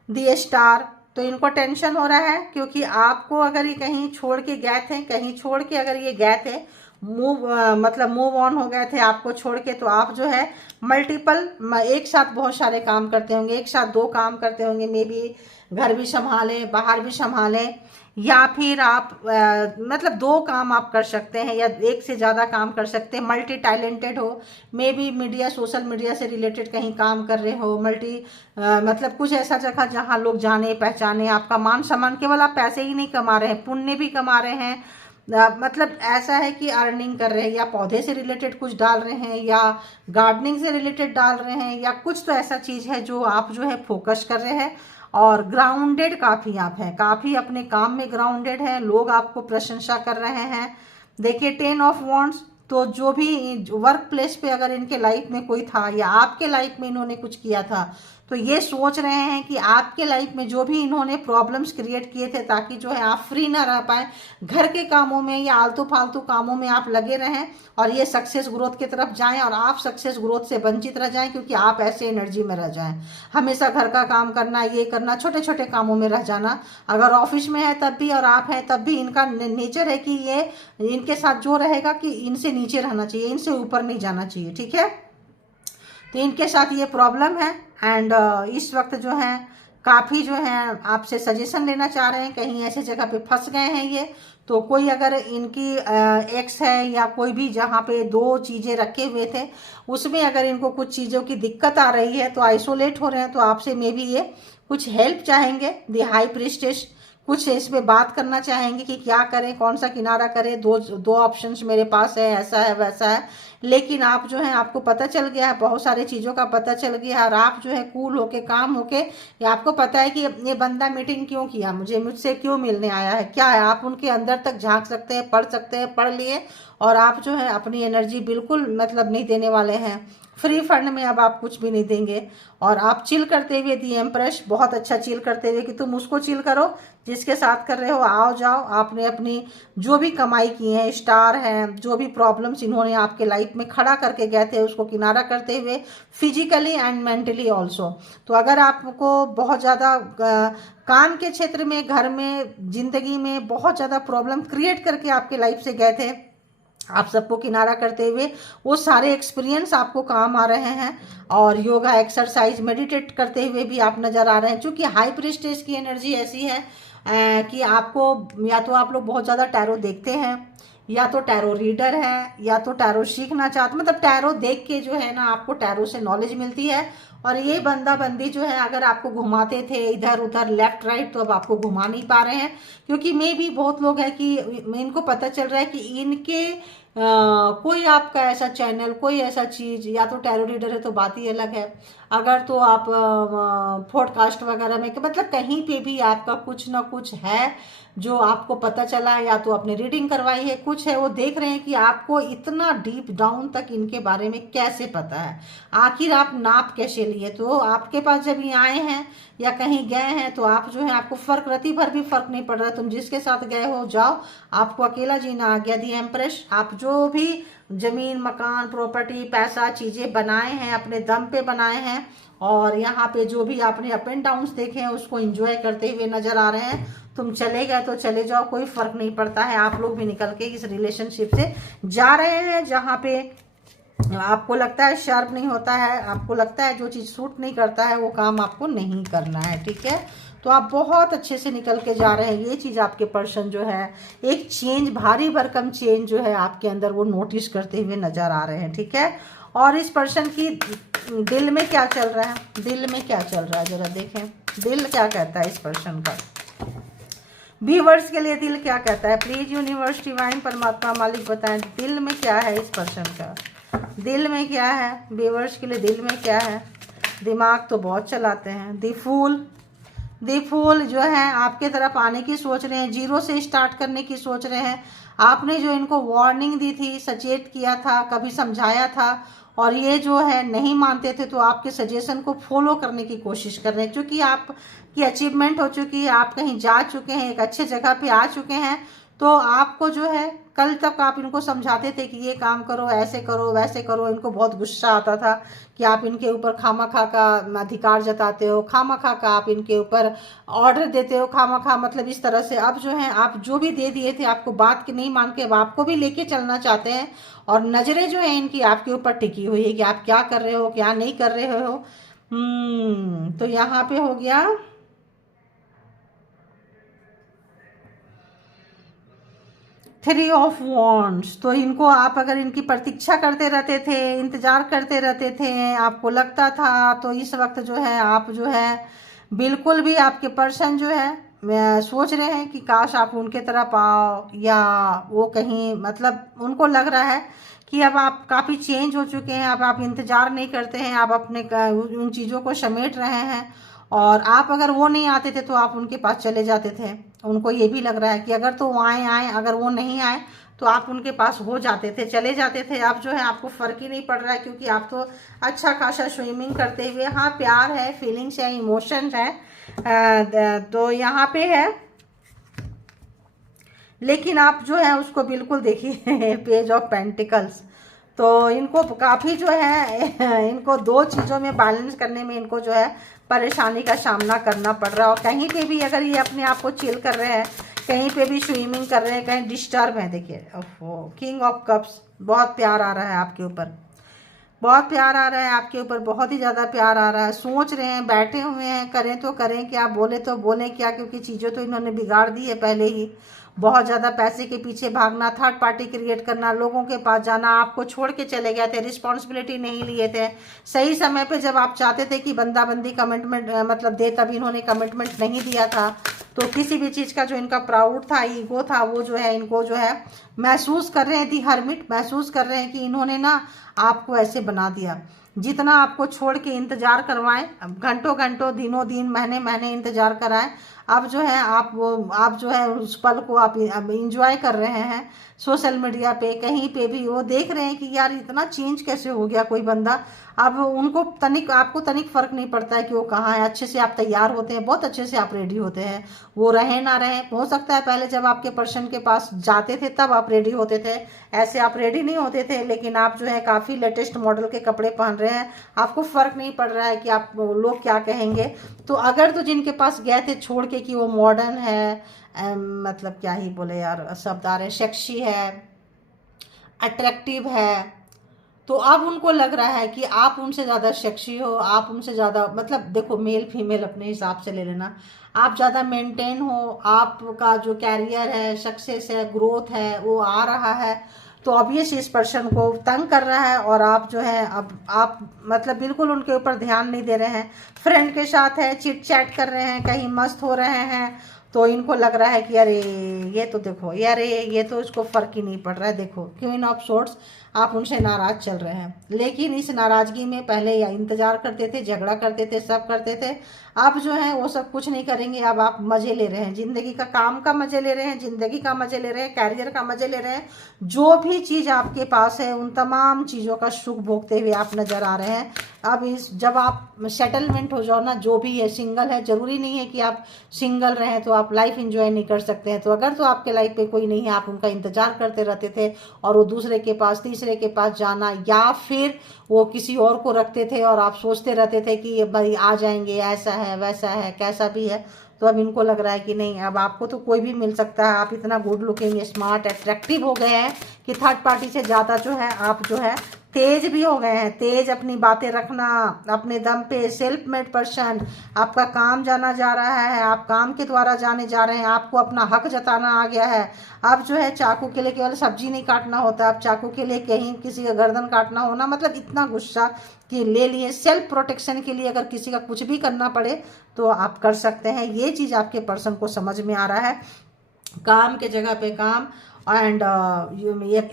दी स्टार। तो इनको टेंशन हो रहा है क्योंकि आपको अगर ये कहीं छोड़ के गए थे, कहीं छोड़ के अगर ये गए थे, मतलब मूव ऑन हो गए थे आपको छोड़ के, तो आप जो है मल्टीपल एक साथ बहुत सारे काम करते होंगे, एक साथ 2 काम करते होंगे, मे बी घर भी संभालें, बाहर भी संभालें, या फिर आप मतलब 2 काम आप कर सकते हैं या एक से ज़्यादा काम कर सकते हैं। मल्टी टैलेंटेड हो, may be media, social media से रिलेटेड कहीं काम कर रहे हो, मतलब कुछ ऐसा जगह जहां लोग जाने पहचाने, आपका मान सम्मान, केवल आप पैसे ही नहीं कमा रहे हैं, पुण्य भी कमा रहे हैं। मतलब ऐसा है कि अर्निंग कर रहे हैं, या पौधे से रिलेटेड कुछ डाल रहे हैं, या गार्डनिंग से रिलेटेड डाल रहे हैं, या कुछ तो ऐसा चीज़ है जो आप जो है फोकस कर रहे हैं। और ग्राउंडेड काफ़ी आप हैं, काफ़ी अपने काम में ग्राउंडेड हैं, लोग आपको प्रशंसा कर रहे हैं। देखिए 10 ऑफ वॉन्ड्स, तो जो भी वर्क प्लेस पे अगर इनके लाइफ में कोई था या आपके लाइफ में इन्होंने कुछ किया था, तो ये सोच रहे हैं कि आपके लाइफ में जो भी इन्होंने प्रॉब्लम्स क्रिएट किए थे ताकि जो है आप फ्री ना रह पाए, घर के कामों में या आलतू फालतू कामों में आप लगे रहें, और ये सक्सेस ग्रोथ की तरफ जाएं और आप सक्सेस ग्रोथ से वंचित रह जाएं, क्योंकि आप ऐसे एनर्जी में रह जाएं। हमेशा घर का काम करना, ये करना, छोटे छोटे कामों में रह जाना। अगर ऑफिस में है तब भी और आप हैं तब भी, इनका नेचर है कि ये इनके साथ जो रहेगा कि इनसे नीचे रहना चाहिए, इनसे ऊपर नहीं जाना चाहिए, ठीक है। तो इनके साथ ये प्रॉब्लम है। एंड इस वक्त जो है काफ़ी जो है आपसे सजेशन लेना चाह रहे हैं, कहीं ऐसे जगह पे फंस गए हैं ये। तो कोई अगर इनकी एक्स है या कोई भी जहाँ पे 2 चीज़ें रखे हुए थे उसमें अगर इनको कुछ चीज़ों की दिक्कत आ रही है, तो आइसोलेट हो रहे हैं, तो आपसे मे बी ये कुछ हेल्प चाहेंगे। द हाई प्रीस्टेस कुछ इसमें बात करना चाहेंगे कि क्या करें, कौन सा किनारा करें, दो ऑप्शंस मेरे पास है, ऐसा है वैसा है। लेकिन आप जो है आपको पता चल गया है, बहुत सारी चीज़ों का पता चल गया है, और आप जो है कूल होके काम होके, या आपको पता है कि ये बंदा मीटिंग क्यों किया, मुझसे क्यों मिलने आया है, क्या है, आप उनके अंदर तक झांक सकते हैं, पढ़ सकते हैं, पढ़ लिए, और आप जो है अपनी एनर्जी बिल्कुल मतलब नहीं देने वाले हैं। फ्री फंड में अब आप कुछ भी नहीं देंगे, और आप चिल करते हुए, दी एम्प्रेस, बहुत अच्छा चिल करते हुए कि तुम उसको चिल करो जिसके साथ कर रहे हो, आओ जाओ। आपने अपनी जो भी कमाई की है, स्टार है, जो भी प्रॉब्लम्स इन्होंने आपके लाइफ में खड़ा करके गए थे उसको किनारा करते हुए, फिजिकली एंड मेंटली ऑल्सो। तो अगर आपको बहुत ज़्यादा काम के क्षेत्र में, घर में, जिंदगी में बहुत ज़्यादा प्रॉब्लम क्रिएट करके आपके लाइफ से गए थे, आप सबको किनारा करते हुए वो सारे एक्सपीरियंस आपको काम आ रहे हैं। और योगा, एक्सरसाइज, मेडिटेट करते हुए भी आप नज़र आ रहे हैं। क्योंकि हाई प्रीस्टेस की एनर्जी ऐसी है कि आपको, या तो आप लोग बहुत ज़्यादा टैरो देखते हैं, या तो टैरो रीडर है, या तो टैरो सीखना चाहते, मतलब टैरो देख के जो है ना आपको टैरो से नॉलेज मिलती है। और ये बंदा बंदी जो है अगर आपको घुमाते थे इधर उधर लेफ्ट राइट, तो अब आपको घुमा नहीं पा रहे हैं, क्योंकि मे भी बहुत लोग हैं कि इनको पता चल रहा है कि इनके कोई आपका ऐसा चैनल, कोई ऐसा चीज़, या तो टैरो रीडर है तो बात ही अलग है, अगर तो आप पॉडकास्ट वगैरह में, मतलब कहीं पे भी आपका कुछ ना कुछ है जो आपको पता चला है, या तो आपने रीडिंग करवाई है, कुछ है, वो देख रहे हैं कि आपको इतना डीप डाउन तक इनके बारे में कैसे पता है, आखिर आप नाप कैसे लिए। तो आपके पास जब ये आए हैं या कहीं गए हैं, तो आप जो है आपको फर्क रति भर भी फर्क नहीं पड़ रहा, तुम जिसके साथ गए हो जाओ, आपको अकेला जीना आ गया। दी एम्प्रेस, आप जो भी जमीन, मकान, प्रॉपर्टी, पैसा, चीज़ें बनाए हैं अपने दम पे बनाए हैं, और यहाँ पे जो भी आपने अप एंड डाउन्स देखे हैं उसको एंजॉय करते हुए नजर आ रहे हैं। तुम चले गए तो चले जाओ, कोई फर्क नहीं पड़ता है। आप लोग भी निकल के इस रिलेशनशिप से जा रहे हैं जहाँ पे आपको लगता है शार्प नहीं होता है, आपको लगता है जो चीज़ सूट नहीं करता है वो काम आपको नहीं करना है, ठीक है। तो आप बहुत अच्छे से निकल के जा रहे हैं। ये चीज़ आपके पर्सन जो है एक चेंज, भारी भरकम चेंज जो है आपके अंदर वो नोटिस करते हुए नजर आ रहे हैं, ठीक है। और इस पर्सन की दिल में क्या चल रहा है, दिल में क्या चल रहा है जरा देखें, दिल क्या कहता है इस पर्सन का। व्यूअर्स के लिए दिल क्या कहता है, प्लीज यूनिवर्स डिवाइन परमात्मा मालिक बताएं दिल में क्या है इस पर्सन का, दिल में क्या है व्यूअर्स के लिए, दिल में क्या है। दिमाग तो बहुत चलाते हैं। दी फूल जो है आपके तरफ आने की सोच रहे हैं, जीरो से स्टार्ट करने की सोच रहे हैं। आपने जो इनको वार्निंग दी थी, सचेत किया था, कभी समझाया था, और ये जो है नहीं मानते थे, तो आपके सजेशन को फॉलो करने की कोशिश कर रहे हैं। क्योंकि आपकी अचीवमेंट हो चुकी है, आप कहीं जा चुके हैं, एक अच्छे जगह पे आ चुके हैं, तो आपको जो है कल तक आप इनको समझाते थे कि ये काम करो, ऐसे करो, वैसे करो। इनको बहुत गुस्सा आता था कि आप इनके ऊपर खामखा का अधिकार जताते हो, खामखा का आप इनके ऊपर ऑर्डर देते हो, खामखा मतलब इस तरह से। अब जो है आप जो भी दे दिए थे, आपको बात की नहीं मान के अब आपको भी लेके चलना चाहते हैं, और नजरें जो है इनकी आपके ऊपर टिकी हुई है कि आप क्या कर रहे हो, क्या नहीं कर रहे हो। तो यहाँ पे हो गया 3 ऑफ वॉन्ड्स। तो इनको आप अगर इनकी प्रतीक्षा करते रहते थे, इंतजार करते रहते थे, आपको लगता था, तो इस वक्त जो है आप जो है बिल्कुल भी आपके पर्सन जो है सोच रहे हैं कि काश आप उनके तरफ आओ, या वो कहीं मतलब उनको लग रहा है कि अब आप काफ़ी चेंज हो चुके हैं, अब आप इंतज़ार नहीं करते हैं, आप अपने उन चीज़ों को समेट रहे हैं। और आप अगर वो नहीं आते थे तो आप उनके पास चले जाते थे। उनको ये भी लग रहा है कि अगर तो वो आए, अगर वो नहीं आए तो आप उनके पास हो जाते थे, चले जाते थे। अब जो है आपको फ़र्क ही नहीं पड़ रहा है, क्योंकि आप तो अच्छा खासा स्विमिंग करते हुए, हाँ प्यार है, फीलिंग्स है, इमोशंस है, तो यहाँ पे है। लेकिन आप जो है उसको बिल्कुल देखिए पेज ऑफ पेंटिकल्स। तो इनको काफ़ी जो है इनको दो चीज़ों में बैलेंस करने में इनको जो है परेशानी का सामना करना पड़ रहा है। और कहीं पे भी अगर ये अपने आप को चिल कर रहे हैं, कहीं पे भी स्विमिंग कर रहे हैं, कहीं डिस्टर्ब है, देखिए किंग ऑफ कप्स, बहुत प्यार आ रहा है आपके ऊपर, बहुत प्यार आ रहा है आपके ऊपर, बहुत ही ज़्यादा प्यार आ रहा है। सोच रहे हैं, बैठे हुए हैं, करें तो करें क्या, बोले तो बोले क्या, क्योंकि चीज़ें तो इन्होंने बिगाड़ दी है पहले ही। बहुत ज़्यादा पैसे के पीछे भागना, थर्ड पार्टी क्रिएट करना, लोगों के पास जाना, आपको छोड़ के चले गए थे, रिस्पॉन्सिबिलिटी नहीं लिए थे। सही समय पे जब आप चाहते थे कि बंदा बंदी कमिटमेंट मतलब दे, तब इन्होंने कमिटमेंट नहीं दिया था। तो किसी भी चीज़ का जो इनका प्राउड था, ईगो था, वो जो है इनको जो है महसूस कर रहे हैं, दी हर्मिट महसूस कर रहे हैं कि इन्होंने ना आपको ऐसे बना दिया। जितना आपको छोड़ के इंतजार करवाएं, घंटों घंटों, दिनों दिन, महीने महीने इंतजार कराएं, अब जो है आप जो है उस पल को आप इंजॉय कर रहे हैं। सोशल मीडिया पे कहीं पे भी वो देख रहे हैं कि यार इतना चेंज कैसे हो गया कोई बंदा। अब उनको आपको तनिक फर्क नहीं पड़ता है कि वो कहाँ है। अच्छे से आप तैयार होते हैं, बहुत अच्छे से आप रेडी होते हैं, वो रहे ना रहे। हो सकता है पहले जब आपके पर्सन के पास जाते थे तब आप रेडी होते थे, ऐसे आप रेडी नहीं होते थे। लेकिन आप जो है काफ़ी लेटेस्ट मॉडल के कपड़े पहन रहे हैं, आपको फ़र्क नहीं पड़ रहा है कि आप लोग क्या कहेंगे। तो अगर तो जिनके पास गए थे छोड़ के कि वो मॉडर्न है, मतलब क्या ही बोले यार, शब्द आ रहे, सेक्सी है, अट्रैक्टिव है, तो अब उनको लग रहा है कि आप उनसे ज़्यादा सेक्सी हो, आप उनसे ज़्यादा, मतलब देखो मेल फीमेल अपने हिसाब से ले लेना, आप ज़्यादा मेंटेन हो, आपका जो कैरियर है, सक्सेस है, ग्रोथ है, वो आ रहा है। तो ऑब्वियस इस पर्सन को तंग कर रहा है, और आप जो है अब आप मतलब बिल्कुल उनके ऊपर ध्यान नहीं दे रहे हैं। फ्रेंड के साथ है, चिट चैट कर रहे हैं, कहीं मस्त हो रहे हैं, तो इनको लग रहा है कि अरे ये तो देखो, अरे ये तो इसको फ़र्क ही नहीं पड़ रहा है। देखो क्वीन ऑफ सोर्ड्स, आप उनसे नाराज़ चल रहे हैं, लेकिन इस नाराज़गी में पहले या इंतज़ार करते थे, झगड़ा करते थे, सब करते थे। अब जो है वो सब कुछ नहीं करेंगे। अब आप मज़े ले रहे हैं ज़िंदगी का, काम का मज़े ले रहे हैं, ज़िंदगी का मज़े ले रहे हैं, कैरियर का मज़े ले रहे हैं। जो भी चीज़ आपके पास है उन तमाम चीज़ों का सुख भोगते हुए आप नज़र आ रहे हैं। अब जब आप सेटलमेंट हो जाओ ना, जो भी है, सिंगल है, ज़रूरी नहीं है कि आप सिंगल रहें तो आप लाइफ एंजॉय नहीं कर सकते हैं। तो अगर तो आपके लाइफ पे कोई नहीं है, आप उनका इंतज़ार करते रहते थे, और वो दूसरे के पास, तीसरे के पास जाना, या फिर वो किसी और को रखते थे और आप सोचते रहते थे कि ये भाई आ जाएंगे, ऐसा है, वैसा है, कैसा भी है। तो अब इनको लग रहा है कि नहीं, अब आपको तो कोई भी मिल सकता है। आप इतना गुड लुकिंग, स्मार्ट, अट्रैक्टिव हो गए हैं कि थर्ड पार्टी से ज़्यादा जो है आप जो है तेज भी हो गए हैं, तेज अपनी बातें रखना अपने दम पे, सेल्फ मेड पर्सन, आपका काम जाना जा रहा है, आप काम के द्वारा जाने जा रहे हैं, आपको अपना हक जताना आ गया है। अब जो है चाकू के लिए केवल सब्जी नहीं काटना होता, अब चाकू के लिए कहीं किसी का गर्दन काटना होना, मतलब इतना गुस्सा कि ले लिए। सेल्फ प्रोटेक्शन के लिए अगर किसी का कुछ भी करना पड़े तो आप कर सकते हैं। ये चीज़ आपके पर्सन को समझ में आ रहा है। काम के जगह पे काम, एंड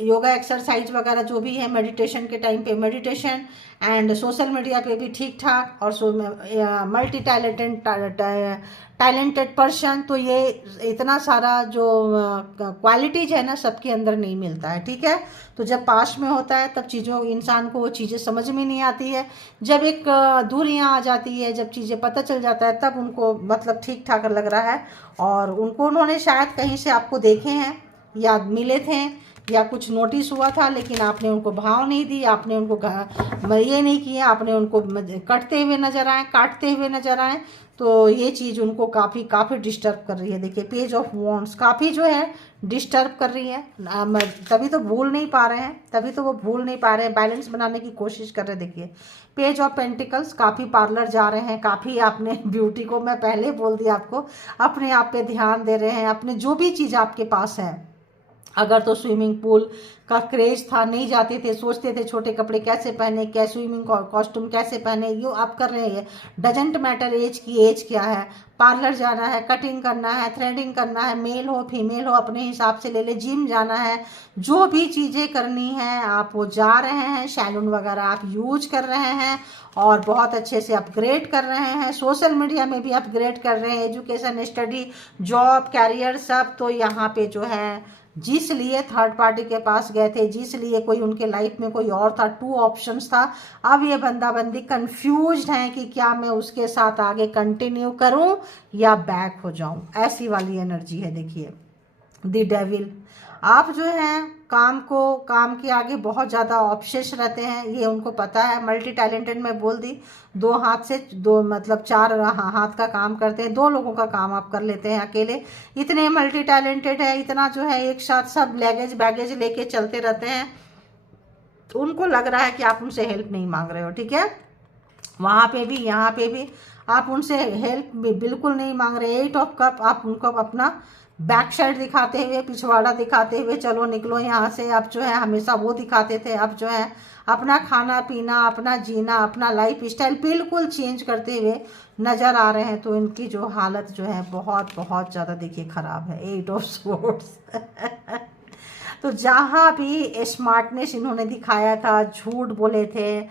योगा एक्सरसाइज वगैरह जो भी है, मेडिटेशन के टाइम पे मेडिटेशन, एंड सोशल मीडिया पे भी ठीक ठाक, और मल्टी टैलेंटेड पर्सन। तो ये इतना सारा जो क्वालिटीज है ना, सबके अंदर नहीं मिलता है, ठीक है। तो जब पास में होता है तब चीज़ों इंसान को वो चीज़ें समझ में नहीं आती है। जब एक दूरियां आ जाती है, जब चीज़ें पता चल जाता है, तब उनको मतलब ठीक ठाक लग रहा है। और उनको उन्होंने शायद कहीं से आपको देखे हैं या मिले थे या कुछ नोटिस हुआ था, लेकिन आपने उनको भाव नहीं दी, आपने उनको ये नहीं किया, आपने उनको कटते हुए नजर आए, काटते हुए नजर आए। तो ये चीज़ उनको काफ़ी डिस्टर्ब कर रही है। देखिए पेज ऑफ वॉन्ड्स काफ़ी जो है डिस्टर्ब कर रही है, तभी तो भूल नहीं पा रहे हैं, तभी तो वो भूल नहीं पा रहे हैं, बैलेंस बनाने की कोशिश कर रहे हैं। देखिए पेज ऑफ पेंटिकल्स, काफ़ी पार्लर जा रहे हैं, काफ़ी आपने ब्यूटी को, मैं पहले बोल दिया आपको, अपने आप पे ध्यान दे रहे हैं, अपने जो भी चीज़ आपके पास है। अगर तो स्विमिंग पूल का क्रेज था, नहीं जाते थे, सोचते थे छोटे कपड़े कैसे पहने, क्या स्विमिंग कॉस्ट्यूम कैसे पहने, ये आप कर रहे हैं। डजेंट मैटर एज की, एज क्या है। पार्लर जाना है, कटिंग करना है, थ्रेडिंग करना है, मेल हो फीमेल हो अपने हिसाब से ले ले, जिम जाना है, जो भी चीज़ें करनी है आप वो जा रहे हैं। सैलून वगैरह आप यूज कर रहे हैं और बहुत अच्छे से अपग्रेड कर रहे हैं। सोशल मीडिया में भी अपग्रेड कर रहे हैं, एजुकेशन, स्टडी, जॉब, कैरियर सब। तो यहाँ पे जो है जिस लिए थर्ड पार्टी के पास गए थे, जिस लिए कोई उनके लाइफ में कोई और था, 2 ऑप्शंस था। अब ये बंदा बंदी कंफ्यूज्ड हैं कि क्या मैं उसके साथ आगे कंटिन्यू करूं या बैक हो जाऊं, ऐसी वाली एनर्जी है। देखिए द डेविल, आप जो हैं काम के आगे बहुत ज़्यादा ऑब्सेस रहते हैं, ये उनको पता है। मल्टी टैलेंटेड मैं बोल दी, 2 हाथ से 2 मतलब 4 हाथ का काम करते हैं, 2 लोगों का काम आप कर लेते हैं अकेले। इतने मल्टी टैलेंटेड है, इतना जो है एक साथ सब बैगेज लेके चलते रहते हैं। तो उनको लग रहा है कि आप उनसे हेल्प नहीं मांग रहे हो, ठीक है। वहाँ पे भी यहाँ पे भी आप उनसे हेल्प बिल्कुल नहीं मांग रहे। 8 ऑफ कप, आप उनको अपना बैक साइड दिखाते हुए, पिछवाड़ा दिखाते हुए, चलो निकलो यहाँ से। अब जो है हमेशा वो दिखाते थे, अब जो है अपना खाना पीना, अपना जीना, अपना लाइफ स्टाइल बिल्कुल चेंज करते हुए नज़र आ रहे हैं। तो इनकी जो हालत जो है बहुत बहुत ज़्यादा देखिए ख़राब है। 8 ऑफ स्वॉर्ड्स तो जहाँ भी स्मार्टनेस इन्होंने दिखाया था, झूठ बोले थे,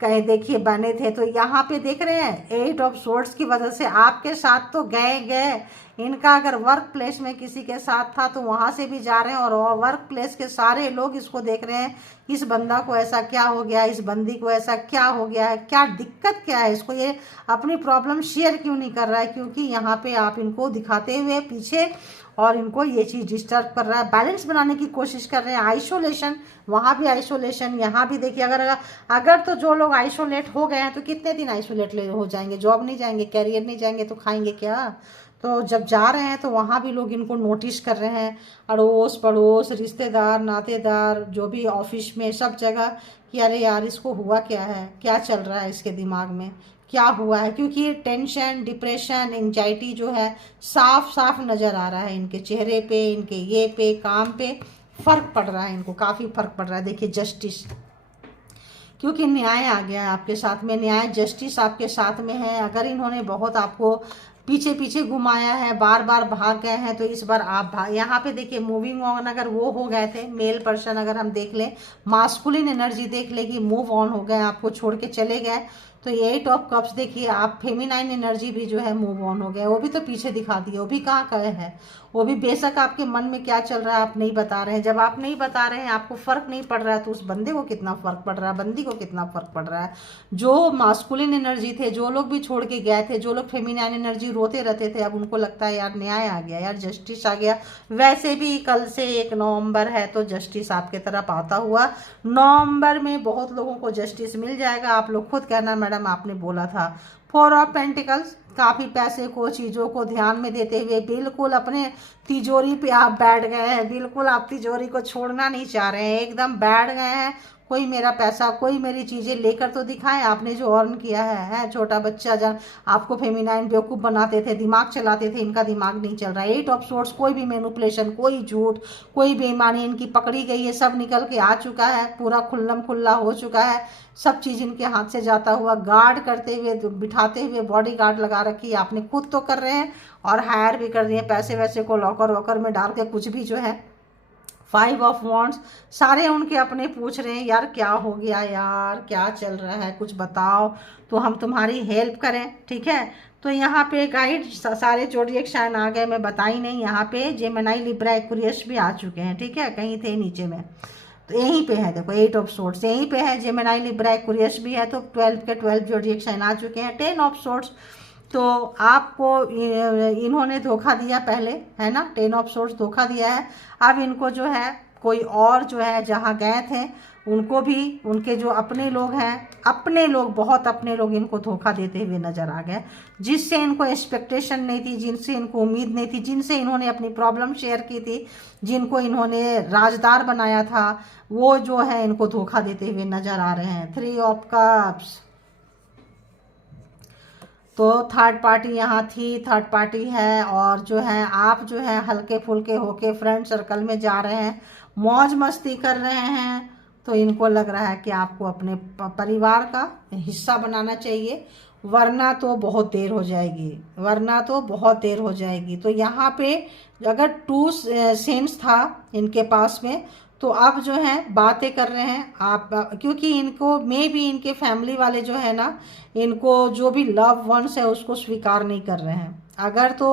कहीं देखिए बने थे, तो यहाँ पे देख रहे हैं 8 ऑफ स्वॉर्ड्स की वजह से आपके साथ तो गए। इनका अगर वर्क प्लेस में किसी के साथ था तो वहाँ से भी जा रहे हैं, और वर्क प्लेस के सारे लोग इसको देख रहे हैं, इस बंदा को ऐसा क्या हो गया, इस बंदी को ऐसा क्या हो गया है, क्या दिक्कत क्या है इसको, ये अपनी प्रॉब्लम शेयर क्यों नहीं कर रहा है। क्योंकि यहाँ पे आप इनको दिखाते हुए पीछे, और इनको ये चीज़ डिस्टर्ब कर रहा है। बैलेंस बनाने की कोशिश कर रहे हैं। आइसोलेशन, वहाँ भी आइसोलेशन, यहाँ भी देखिए। अगर तो जो लोग आइसोलेट हो गए हैं तो कितने दिन आइसोलेट हो जाएंगे, जॉब नहीं जाएंगे, कैरियर नहीं जाएंगे तो खाएंगे क्या। तो जब जा रहे हैं तो वहाँ भी लोग इनको नोटिस कर रहे हैं, अड़ोस पड़ोस, रिश्तेदार, नातेदार, जो भी ऑफिस में, सब जगह, कि अरे यार इसको हुआ क्या है, क्या चल रहा है इसके दिमाग में, क्या हुआ है। क्योंकि टेंशन, डिप्रेशन, एंजाइटी जो है साफ साफ नज़र आ रहा है इनके चेहरे पे, इनके ये पे, काम पे फ़र्क पड़ रहा है, इनको काफ़ी फ़र्क पड़ रहा है। देखिए जस्टिस, क्योंकि न्याय आ गया है आपके साथ में, न्याय, जस्टिस आपके साथ में है। अगर इन्होंने बहुत आपको पीछे पीछे घुमाया है, बार बार भाग गए हैं, तो इस बार आप यहाँ पे देखिए मूविंग ऑन, अगर वो हो गए थे मेल पर्सन, अगर हम देख लें, मास्कुलिन एनर्जी देख ले कि मूव ऑन हो गए, आपको छोड़ के चले गए। तो 8 ऑफ कप्स देखिए, आप फेमिनाइन एनर्जी भी जो है मूव ऑन हो गया, वो भी तो पीछे दिखा दिया, वो भी कहाँ गए हैं, वो भी बेशक आपके मन में क्या चल रहा है आप नहीं बता रहे हैं। जब आप नहीं बता रहे हैं, आपको फर्क नहीं पड़ रहा है, तो उस बंदे को कितना फर्क पड़ रहा है, बंदी को कितना फर्क पड़ रहा है। जो मास्कुलिन एनर्जी थे, जो लोग भी छोड़ के गए थे, जो लोग फेमिनाइन एनर्जी रोते रहते थे, अब उनको लगता है यार न्याय आ गया, यार जस्टिस आ गया। वैसे भी कल से 1 नवंबर है, तो जस्टिस आपके तरफ आता हुआ नवंबर में बहुत लोगों को जस्टिस मिल जाएगा। आप लोग खुद कहना मैडम आपने बोला था। 4 ऑफ पेंटिकल्स, काफ़ी पैसे को, चीज़ों को ध्यान में देते हुए बिल्कुल अपने तिजोरी पे आप बैठ गए हैं, बिल्कुल आप तिजोरी को छोड़ना नहीं चाह रहे हैं, एकदम बैठ गए हैं। कोई मेरा पैसा, कोई मेरी चीज़ें लेकर तो दिखाएं, आपने जो अर्न किया है। छोटा बच्चा जब आपको फेमिनाइन बेवकूफ़ बनाते थे, दिमाग चलाते थे, इनका दिमाग नहीं चल रहा है। 8 ऑफ सोर्स, कोई भी मैनिपुलेशन, कोई झूठ, कोई बेईमानी इनकी पकड़ी गई है, सब निकल के आ चुका है, पूरा खुल्लम खुल्ला हो चुका है। सब चीज़ इनके हाथ से जाता हुआ, गार्ड करते हुए, बिठाते हुए, बॉडी गार्ड लगा रखी है, आपने खुद तो कर रहे हैं और हायर भी कर दिए, पैसे वैसे को लॉकर वॉकर में डाल के कुछ भी जो है। 5 ऑफ वॉन्ड्स, सारे उनके अपने पूछ रहे हैं यार क्या हो गया, यार क्या चल रहा है, कुछ बताओ तो हम तुम्हारी हेल्प करें, ठीक है। तो यहाँ पे गाइड सारे जोडिएक साइन आ गए, मैं बताई नहीं। यहाँ पे जेमिनी, लिब्रा, एक्वेरियस भी आ चुके हैं, ठीक है, कहीं थे नीचे में, तो यहीं पे है, देखो 8 ऑफ सोर्ट्स यहीं पे है, जेमिनी, लिब्रा, एक्वेरियस भी है, तो 12 के 12 जोडिएक साइन आ चुके हैं। 10 ऑफ सोर्ट्स, तो आपको इन्होंने धोखा दिया पहले, है ना, 10 ऑफ सोर्ट्स धोखा दिया है। अब इनको जो है कोई और जो है जहाँ गए थे उनको भी, उनके जो अपने लोग हैं, अपने लोग, बहुत अपने लोग इनको धोखा देते हुए नजर आ गए, जिससे इनको एक्सपेक्टेशन नहीं थी, जिनसे इनको उम्मीद नहीं थी, जिनसे इन्होंने अपनी प्रॉब्लम शेयर की थी, जिनको इन्होंने राजदार बनाया था, वो जो है इनको धोखा देते हुए नजर आ रहे हैं। 3 ऑफ कप्स, तो थर्ड पार्टी यहाँ थी, थर्ड पार्टी है, और जो है आप जो है हल्के फुल्के होके फ्रेंड सर्कल में जा रहे हैं, मौज मस्ती कर रहे हैं, तो इनको लग रहा है कि आपको अपने परिवार का हिस्सा बनाना चाहिए, वरना तो बहुत देर हो जाएगी, वरना तो बहुत देर हो जाएगी। तो यहाँ पे अगर 2 सेंस था इनके पास में, तो अब जो है बातें कर रहे हैं आप, क्योंकि इनको मे भी इनके फैमिली वाले जो है ना, इनको जो भी लव वंस है उसको स्वीकार नहीं कर रहे हैं। अगर तो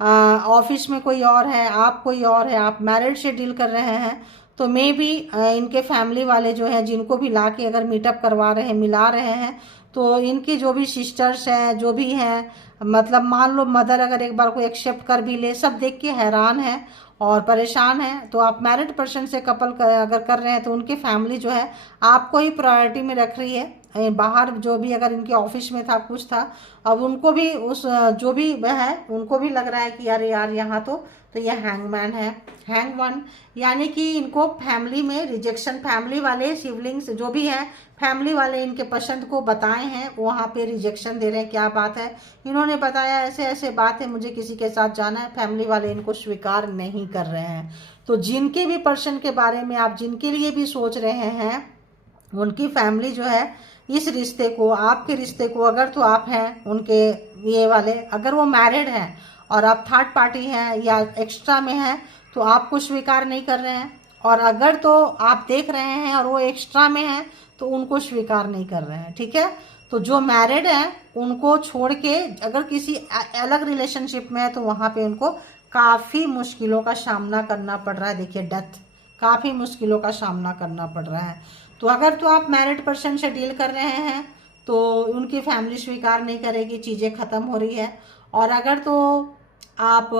ऑफिस में कोई और है, आप कोई और है, आप मैरिड से डील कर रहे हैं, तो मे भी इनके फैमिली वाले जो है, जिनको भी ला के अगर मीटअप करवा रहे हैं, मिला रहे हैं, तो इनकी जो भी सिस्टर्स हैं, जो भी हैं, मतलब मान लो मदर अगर एक बार को एक्सेप्ट कर भी ले, सब देख के हैरान है और परेशान है। तो आप मैरिड पर्सन से कपल अगर कर रहे हैं, तो उनकी फैमिली जो है आपको ही प्रायोरिटी में रख रही है। बाहर जो भी अगर इनके ऑफिस में था, कुछ था, अब उनको भी उस जो भी वह है, उनको भी लग रहा है कि अरे यार यहाँ तो यह हैंगमैन है, हैंगमैन, यानी कि इनको फैमिली में रिजेक्शन, फैमिली वाले सिबलिंग्स जो भी हैं, फैमिली वाले इनके पसंद को बताए हैं, वहाँ पे रिजेक्शन दे रहे हैं। क्या बात है, इन्होंने बताया ऐसे ऐसे बात है, मुझे किसी के साथ जाना है, फैमिली वाले इनको स्वीकार नहीं कर रहे हैं। तो जिनके भी पर्सन के बारे में आप जिनके लिए भी सोच रहे हैं, उनकी फैमिली जो है इस रिश्ते को, आपके रिश्ते को, अगर तो आप हैं उनके ये वाले, अगर वो मैरिड हैं और आप थर्ड पार्टी हैं या एक्स्ट्रा में हैं, तो आपको स्वीकार नहीं कर रहे हैं, और अगर तो आप देख रहे हैं और वो एक्स्ट्रा में हैं, तो उनको स्वीकार नहीं कर रहे हैं, ठीक है। तो जो मैरिड हैं उनको छोड़ के अगर किसी अलग रिलेशनशिप में है, तो वहाँ पे उनको काफ़ी मुश्किलों का सामना करना पड़ रहा है। देखिए डेथ, काफ़ी मुश्किलों का सामना करना पड़ रहा है। तो अगर तो आप मैरिड पर्सन से डील कर रहे हैं, तो उनकी फैमिली स्वीकार नहीं करेगी, चीज़ें ख़त्म हो रही है। और अगर तो आप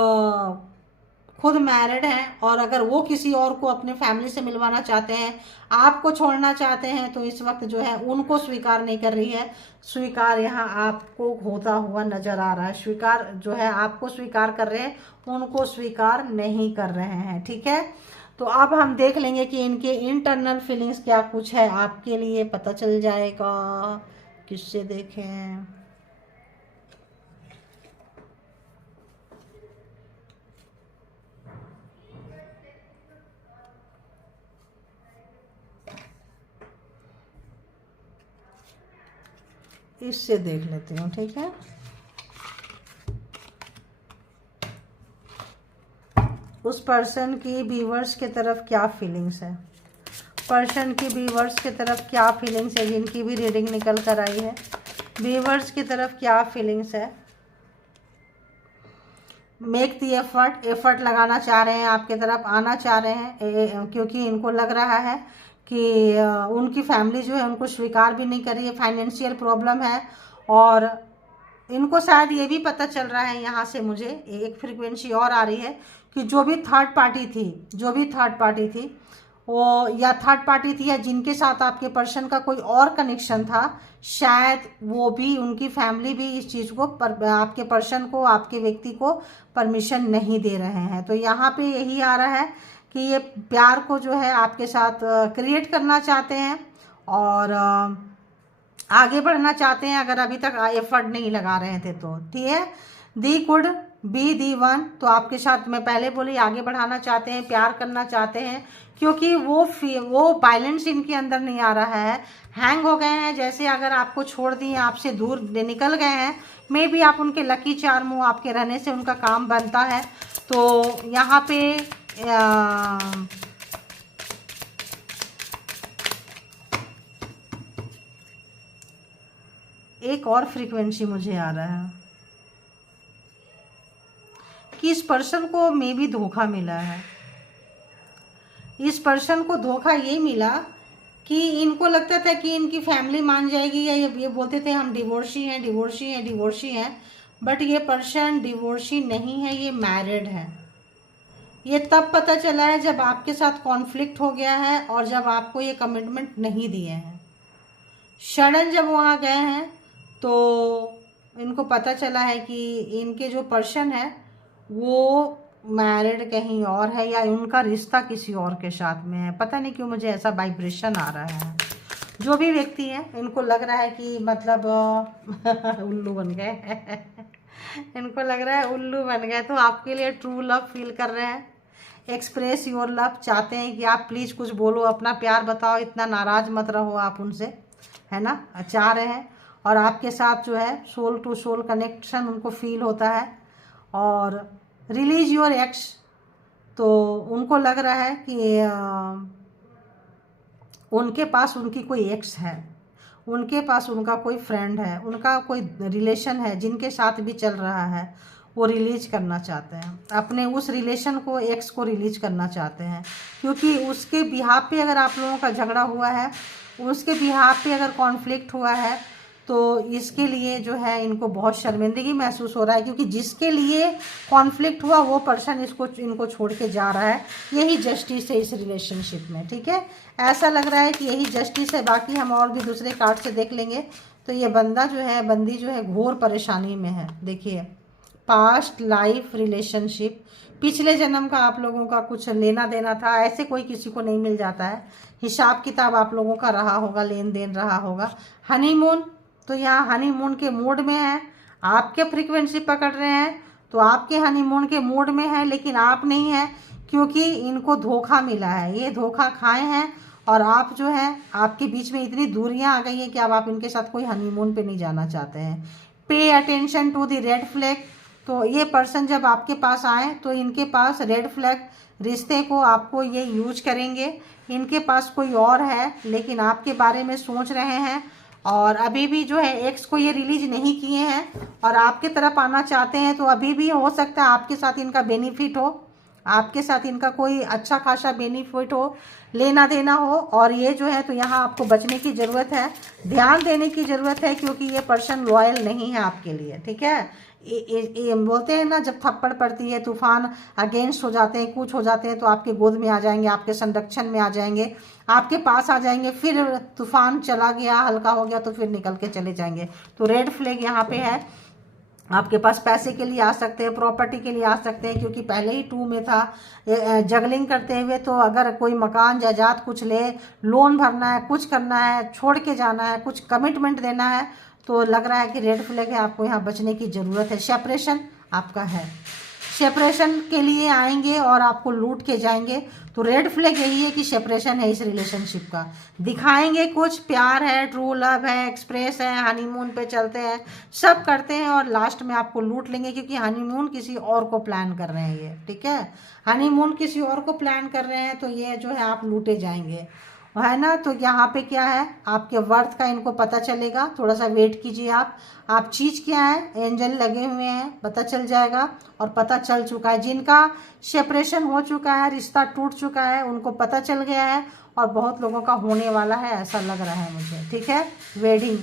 खुद मैरिड हैं और अगर वो किसी और को अपने फैमिली से मिलवाना चाहते हैं, आपको छोड़ना चाहते हैं, तो इस वक्त जो है उनको स्वीकार नहीं कर रही है। स्वीकार यहाँ आपको होता हुआ नजर आ रहा है, स्वीकार जो है आपको स्वीकार कर रहे हैं, उनको स्वीकार नहीं कर रहे हैं, ठीक है। तो अब हम देख लेंगे कि इनके इंटरनल फीलिंग्स क्या कुछ है, आपके लिए पता चल जाएगा। किससे देखें, इससे देख लेती हूँ, ठीक है। उस पर्सन की व्यूअर्स की तरफ क्या फीलिंग्स है, पर्सन की व्यूअर्स की तरफ क्या फीलिंग्स है, जिनकी भी रीडिंग निकल कर आई है, व्यूअर्स की तरफ क्या फीलिंग्स है। मेक द एफर्ट, एफर्ट लगाना चाह रहे हैं, आपके तरफ आना चाह रहे हैं, क्योंकि इनको लग रहा है कि उनकी फैमिली जो है उनको स्वीकार भी नहीं कर रही है, फाइनेंशियल प्रॉब्लम है। और इनको शायद ये भी पता चल रहा है, यहाँ से मुझे एक फ्रीक्वेंसी और आ रही है कि जो भी थर्ड पार्टी थी, जो भी थर्ड पार्टी थी, वो या थर्ड पार्टी थी, या जिनके साथ आपके पर्सन का कोई और कनेक्शन था, शायद वो भी, उनकी फैमिली भी इस चीज़ को आपके पर्सन को, आपके व्यक्ति को परमिशन नहीं दे रहे हैं। तो यहाँ पे यही आ रहा है कि ये प्यार को जो है आपके साथ क्रिएट करना चाहते हैं और आगे बढ़ना चाहते हैं, अगर अभी तक एफर्ट नहीं लगा रहे थे तो। ठीक है, दी कुड बी दी वन, तो आपके साथ मैं पहले बोली आगे बढ़ाना चाहते हैं, प्यार करना चाहते हैं, क्योंकि वो बैलेंस इनके अंदर नहीं आ रहा है, हैंग हो गए हैं। जैसे अगर आपको छोड़ दिए, आपसे दूर निकल गए हैं, मे बी आप उनके लकी चार्म हो, आपके रहने से उनका काम बनता है। तो यहाँ पे एक और फ्रीक्वेंसी मुझे आ रहा है कि इस पर्सन को मे बी धोखा मिला है। इस पर्सन को धोखा ये मिला कि इनको लगता था कि इनकी फैमिली मान जाएगी, या ये बोलते थे हम डिवोर्सी हैं, डिवोर्सी हैं, डिवोर्सी हैं, बट ये पर्सन डिवोर्सी नहीं है, ये मैरिड है। ये तब पता चला है जब आपके साथ कॉन्फ्लिक्ट हो गया है और जब आपको ये कमिटमेंट नहीं दिए हैं। सडन जब वहाँ गए हैं तो इनको पता चला है कि इनके जो पर्सन है वो मैरिड कहीं और है, या उनका रिश्ता किसी और के साथ में है। पता नहीं क्यों मुझे ऐसा वाइब्रेशन आ रहा है। जो भी व्यक्ति है, इनको लग रहा है कि मतलब उल्लू बन गए इनको लग रहा है उल्लू बन गए, तो आपके लिए ट्रू लव फील कर रहे हैं, एक्सप्रेस योर लव चाहते हैं कि आप प्लीज़ कुछ बोलो, अपना प्यार बताओ, इतना नाराज़ मत रहो आप उनसे, है ना, चाह रहे हैं। और आपके साथ जो है सोल टू सोल कनेक्शन उनको फील होता है। और रिलीज योर एक्स, तो उनको लग रहा है कि उनके पास उनकी कोई एक्स है, उनके पास उनका कोई फ्रेंड है, उनका कोई रिलेशन है जिनके साथ भी चल रहा है, वो रिलीज करना चाहते हैं अपने उस रिलेशन को, एक्स को रिलीज करना चाहते हैं। क्योंकि उसके बिहाफ पे अगर आप लोगों का झगड़ा हुआ है, उसके बिहाफ पे अगर कॉन्फ्लिक्ट हुआ है, तो इसके लिए जो है इनको बहुत शर्मिंदगी महसूस हो रहा है, क्योंकि जिसके लिए कॉन्फ्लिक्ट हुआ वो पर्सन इनको छोड़ के जा रहा है। यही जस्टिस है इस रिलेशनशिप में। ठीक है, ऐसा लग रहा है कि यही जस्टिस है। बाकी हम और भी दूसरे कार्ड से देख लेंगे। तो ये बंदा जो है, बंदी जो है, घोर परेशानी में है। देखिए, पास्ट लाइफ रिलेशनशिप, पिछले जन्म का आप लोगों का कुछ लेना देना था, ऐसे कोई किसी को नहीं मिल जाता है। हिसाब किताब आप लोगों का रहा होगा, लेन देन रहा होगा। हनीमून, तो यहाँ हनीमून के मूड में है, आपके फ्रीक्वेंसी पकड़ रहे हैं तो आपके हनीमून के मूड में है, लेकिन आप नहीं है, क्योंकि इनको धोखा मिला है, ये धोखा खाए हैं। और आप जो है, आपके बीच में इतनी दूरियां आ गई हैं कि अब आप इनके साथ कोई हनीमून पे नहीं जाना चाहते हैं। Pay attention to the red flag, तो ये पर्सन जब आपके पास आए तो इनके पास रेड फ्लैग रिश्ते को आपको ये यूज करेंगे। इनके पास कोई और है, लेकिन आपके बारे में सोच रहे हैं, और अभी भी जो है एक्स को ये रिलीज नहीं किए हैं और आपके तरफ आना चाहते हैं। तो अभी भी हो सकता है आपके साथ इनका बेनिफिट हो, आपके साथ इनका कोई अच्छा खासा बेनिफिट हो, लेना देना हो। और ये जो है, तो यहाँ आपको बचने की ज़रूरत है, ध्यान देने की ज़रूरत है, क्योंकि ये पर्सन लॉयल नहीं है आपके लिए। ठीक है, ये बोलते हैं ना, जब थप्पड़ पड़ती है, तूफान अगेंस्ट हो जाते हैं, कुछ हो जाते हैं, तो आपके गोद में आ जाएंगे, आपके संरक्षण में आ जाएंगे, आपके पास आ जाएंगे। फिर तूफान चला गया, हल्का हो गया, तो फिर निकल के चले जाएंगे। तो रेड फ्लैग यहाँ पे है। आपके पास पैसे के लिए आ सकते हैं, प्रॉपर्टी के लिए आ सकते हैं, क्योंकि पहले ही 2 में था जगलिंग करते हुए। तो अगर कोई मकान जायदाद कुछ ले, लोन भरना है, कुछ करना है, छोड़ के जाना है, कुछ कमिटमेंट देना है, तो लग रहा है कि रेड फ्लैग है, आपको यहाँ बचने की ज़रूरत है। सेपरेशन आपका है, सेपरेशन के लिए आएंगे और आपको लूट के जाएंगे। तो रेड फ्लैग यही है कि सेपरेशन है इस रिलेशनशिप का। दिखाएंगे कुछ, प्यार है, ट्रू लव है, एक्सप्रेस है, हनीमून पे चलते हैं, सब करते हैं, और लास्ट में आपको लूट लेंगे, क्योंकि हनीमून किसी और को प्लान कर रहे हैं ये। ठीक है, हनीमून किसी और को प्लान कर रहे हैं, तो ये जो है आप लूटे जाएंगे, है ना। तो यहाँ पे क्या है, आपके वर्थ का इनको पता चलेगा। थोड़ा सा वेट कीजिए आप चीज़ क्या है, एंजल लगे हुए हैं, पता चल जाएगा। और पता चल चुका है, जिनका सेपरेशन हो चुका है, रिश्ता टूट चुका है, उनको पता चल गया है, और बहुत लोगों का होने वाला है, ऐसा लग रहा है मुझे। ठीक है, वेडिंग,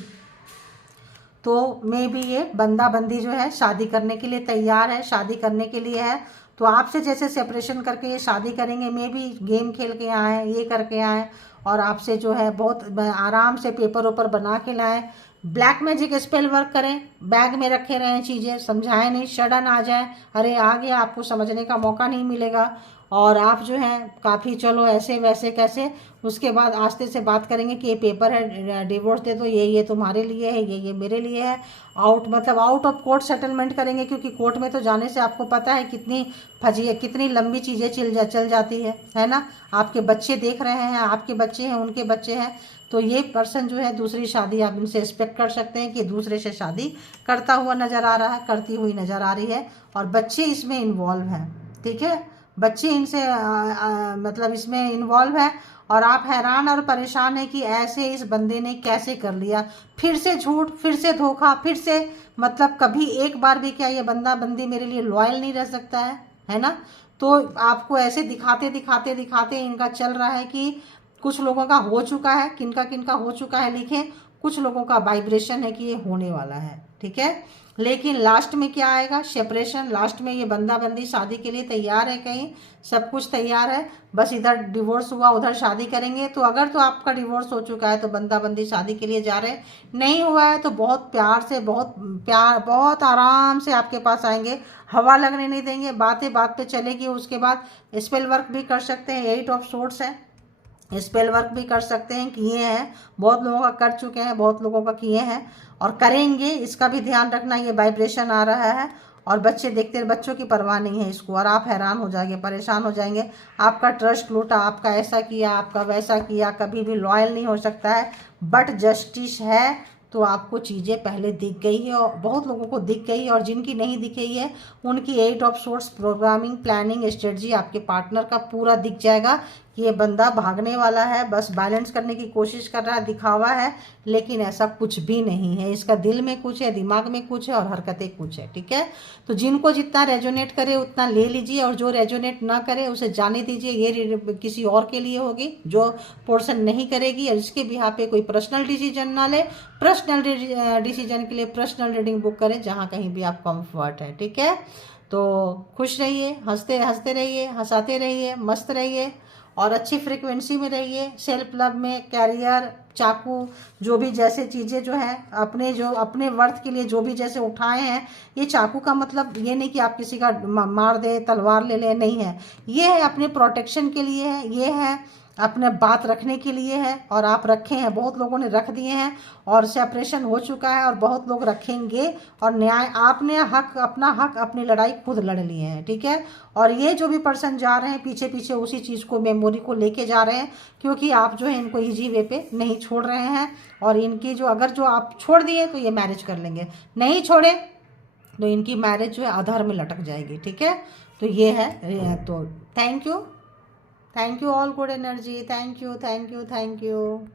तो मे भी ये बंदा बंदी जो है शादी करने के लिए तैयार है, शादी करने के लिए है। तो आपसे जैसे सेपरेशन करके ये शादी करेंगे, मे भी गेम खेल के आए, ये करके आए, और आपसे जो है बहुत आराम से पेपर ऊपर बना के लाएं, ब्लैक मैजिक स्पेल वर्क करें, बैग में रखे रहें चीज़ें, समझाएं नहीं, सडन आ जाए, अरे आ गया, आपको समझने का मौका नहीं मिलेगा, और आप जो है काफ़ी चलो ऐसे वैसे कैसे, उसके बाद आस्ते से बात करेंगे कि ये पेपर है, डिवोर्स दे दो, ये तुम्हारे लिए है, ये मेरे लिए है, मतलब आउट ऑफ कोर्ट सेटलमेंट करेंगे, क्योंकि कोर्ट में तो जाने से आपको पता है कितनी फजी, कितनी लंबी चीज़ें चल जाती है ना। आपके बच्चे देख रहे हैं, आपके बच्चे हैं, उनके बच्चे हैं, तो ये पर्सन जो है दूसरी शादी आप इनसे एक्सपेक्ट कर सकते हैं कि दूसरे से शादी करता हुआ नज़र आ रहा है, करती हुई नज़र आ रही है, और बच्चे इसमें इन्वॉल्व हैं, ठीक है, बच्चे इनसे मतलब इसमें इन्वॉल्व है, और आप हैरान और परेशान हैं कि ऐसे इस बंदे ने कैसे कर लिया, फिर से झूठ, फिर से धोखा, फिर से, मतलब कभी एक बार भी क्या ये बंदा बंदी मेरे लिए लॉयल नहीं रह सकता है ना। तो आपको ऐसे दिखाते दिखाते दिखाते इनका चल रहा है कि कुछ लोगों का हो चुका है, किनका किनका हो चुका है लिखें, कुछ लोगों का वाइब्रेशन है कि ये होने वाला है, ठीक है। लेकिन लास्ट में क्या आएगा, सेपरेशन, लास्ट में ये बंदा बंदी शादी के लिए तैयार है, कहीं सब कुछ तैयार है, बस इधर डिवोर्स हुआ उधर शादी करेंगे। तो अगर तो आपका डिवोर्स हो चुका है तो बंदा बंदी शादी के लिए जा रहे हैं, नहीं हुआ है तो बहुत प्यार से, बहुत आराम से आपके पास आएंगे, हवा लगने नहीं देंगे, बातें बात पे चलेगी। उसके बाद स्पेल वर्क भी कर सकते हैं, 8 ऑफ सोर्ड्स है, स्पेल वर्क भी कर सकते हैं, किए हैं, बहुत लोगों का कर चुके हैं, बहुत लोगों का किए हैं और करेंगे, इसका भी ध्यान रखना। ये वाइब्रेशन आ रहा है और बच्चे देखते हैं, बच्चों की परवाह नहीं है इसको, और आप हैरान हो जाएंगे, परेशान हो जाएंगे, आपका ट्रस्ट लूटा, आपका ऐसा किया, आपका वैसा किया, कभी भी लॉयल नहीं हो सकता है। बट जस्टिस है तो आपको चीज़ें पहले दिख गई है, और बहुत लोगों को दिख गई है, और जिनकी नहीं दिख गई है उनकी 8 of source programming, planning, strategy आपके पार्टनर का पूरा दिख जाएगा कि ये बंदा भागने वाला है, बस बैलेंस करने की कोशिश कर रहा है, दिखावा है, लेकिन ऐसा कुछ भी नहीं है। इसका दिल में कुछ है, दिमाग में कुछ है और हरकतें कुछ है, ठीक है। तो जिनको जितना रेजोनेट करे उतना ले लीजिए, और जो रेजोनेट ना करे उसे जाने दीजिए, ये किसी और के लिए होगी जो पोर्शन नहीं करेगी, और इसके बिहाफ पे कोई पर्सनल डिसीजन ना ले। पर्सनल डिसीजन के लिए पर्सनल रीडिंग बुक करें, जहाँ कहीं भी आप कंफर्ट है, ठीक है। तो खुश रहिए, हंसते हंसते रहिए, हंसाते रहिए, मस्त रहिए, और अच्छी फ्रीक्वेंसी में रहिए। सेल्फ लव में, कैरियर, चाकू, जो भी जैसे चीज़ें जो हैं अपने वर्थ के लिए जो भी जैसे उठाए हैं, ये चाकू का मतलब ये नहीं कि आप किसी का मार दे, तलवार ले ले, नहीं है, ये है अपने प्रोटेक्शन के लिए है, ये है अपने बात रखने के लिए है, और आप रखे हैं, बहुत लोगों ने रख दिए हैं, और सेपरेशन हो चुका है, और बहुत लोग रखेंगे, और न्याय, आपने अपना हक, अपनी लड़ाई खुद लड़ लिए हैं, ठीक है। और ये जो भी पर्सन जा रहे हैं पीछे पीछे उसी चीज़ को, मेमोरी को लेके जा रहे हैं, क्योंकि आप जो है इनको ईजी वे पे नहीं छोड़ रहे हैं, और इनकी जो अगर जो आप छोड़ दिए तो ये मैरिज कर लेंगे, नहीं छोड़े तो इनकी मैरिज जो है आधार में लटक जाएगी, ठीक है। तो ये है, तो thank you all good energy, thank you.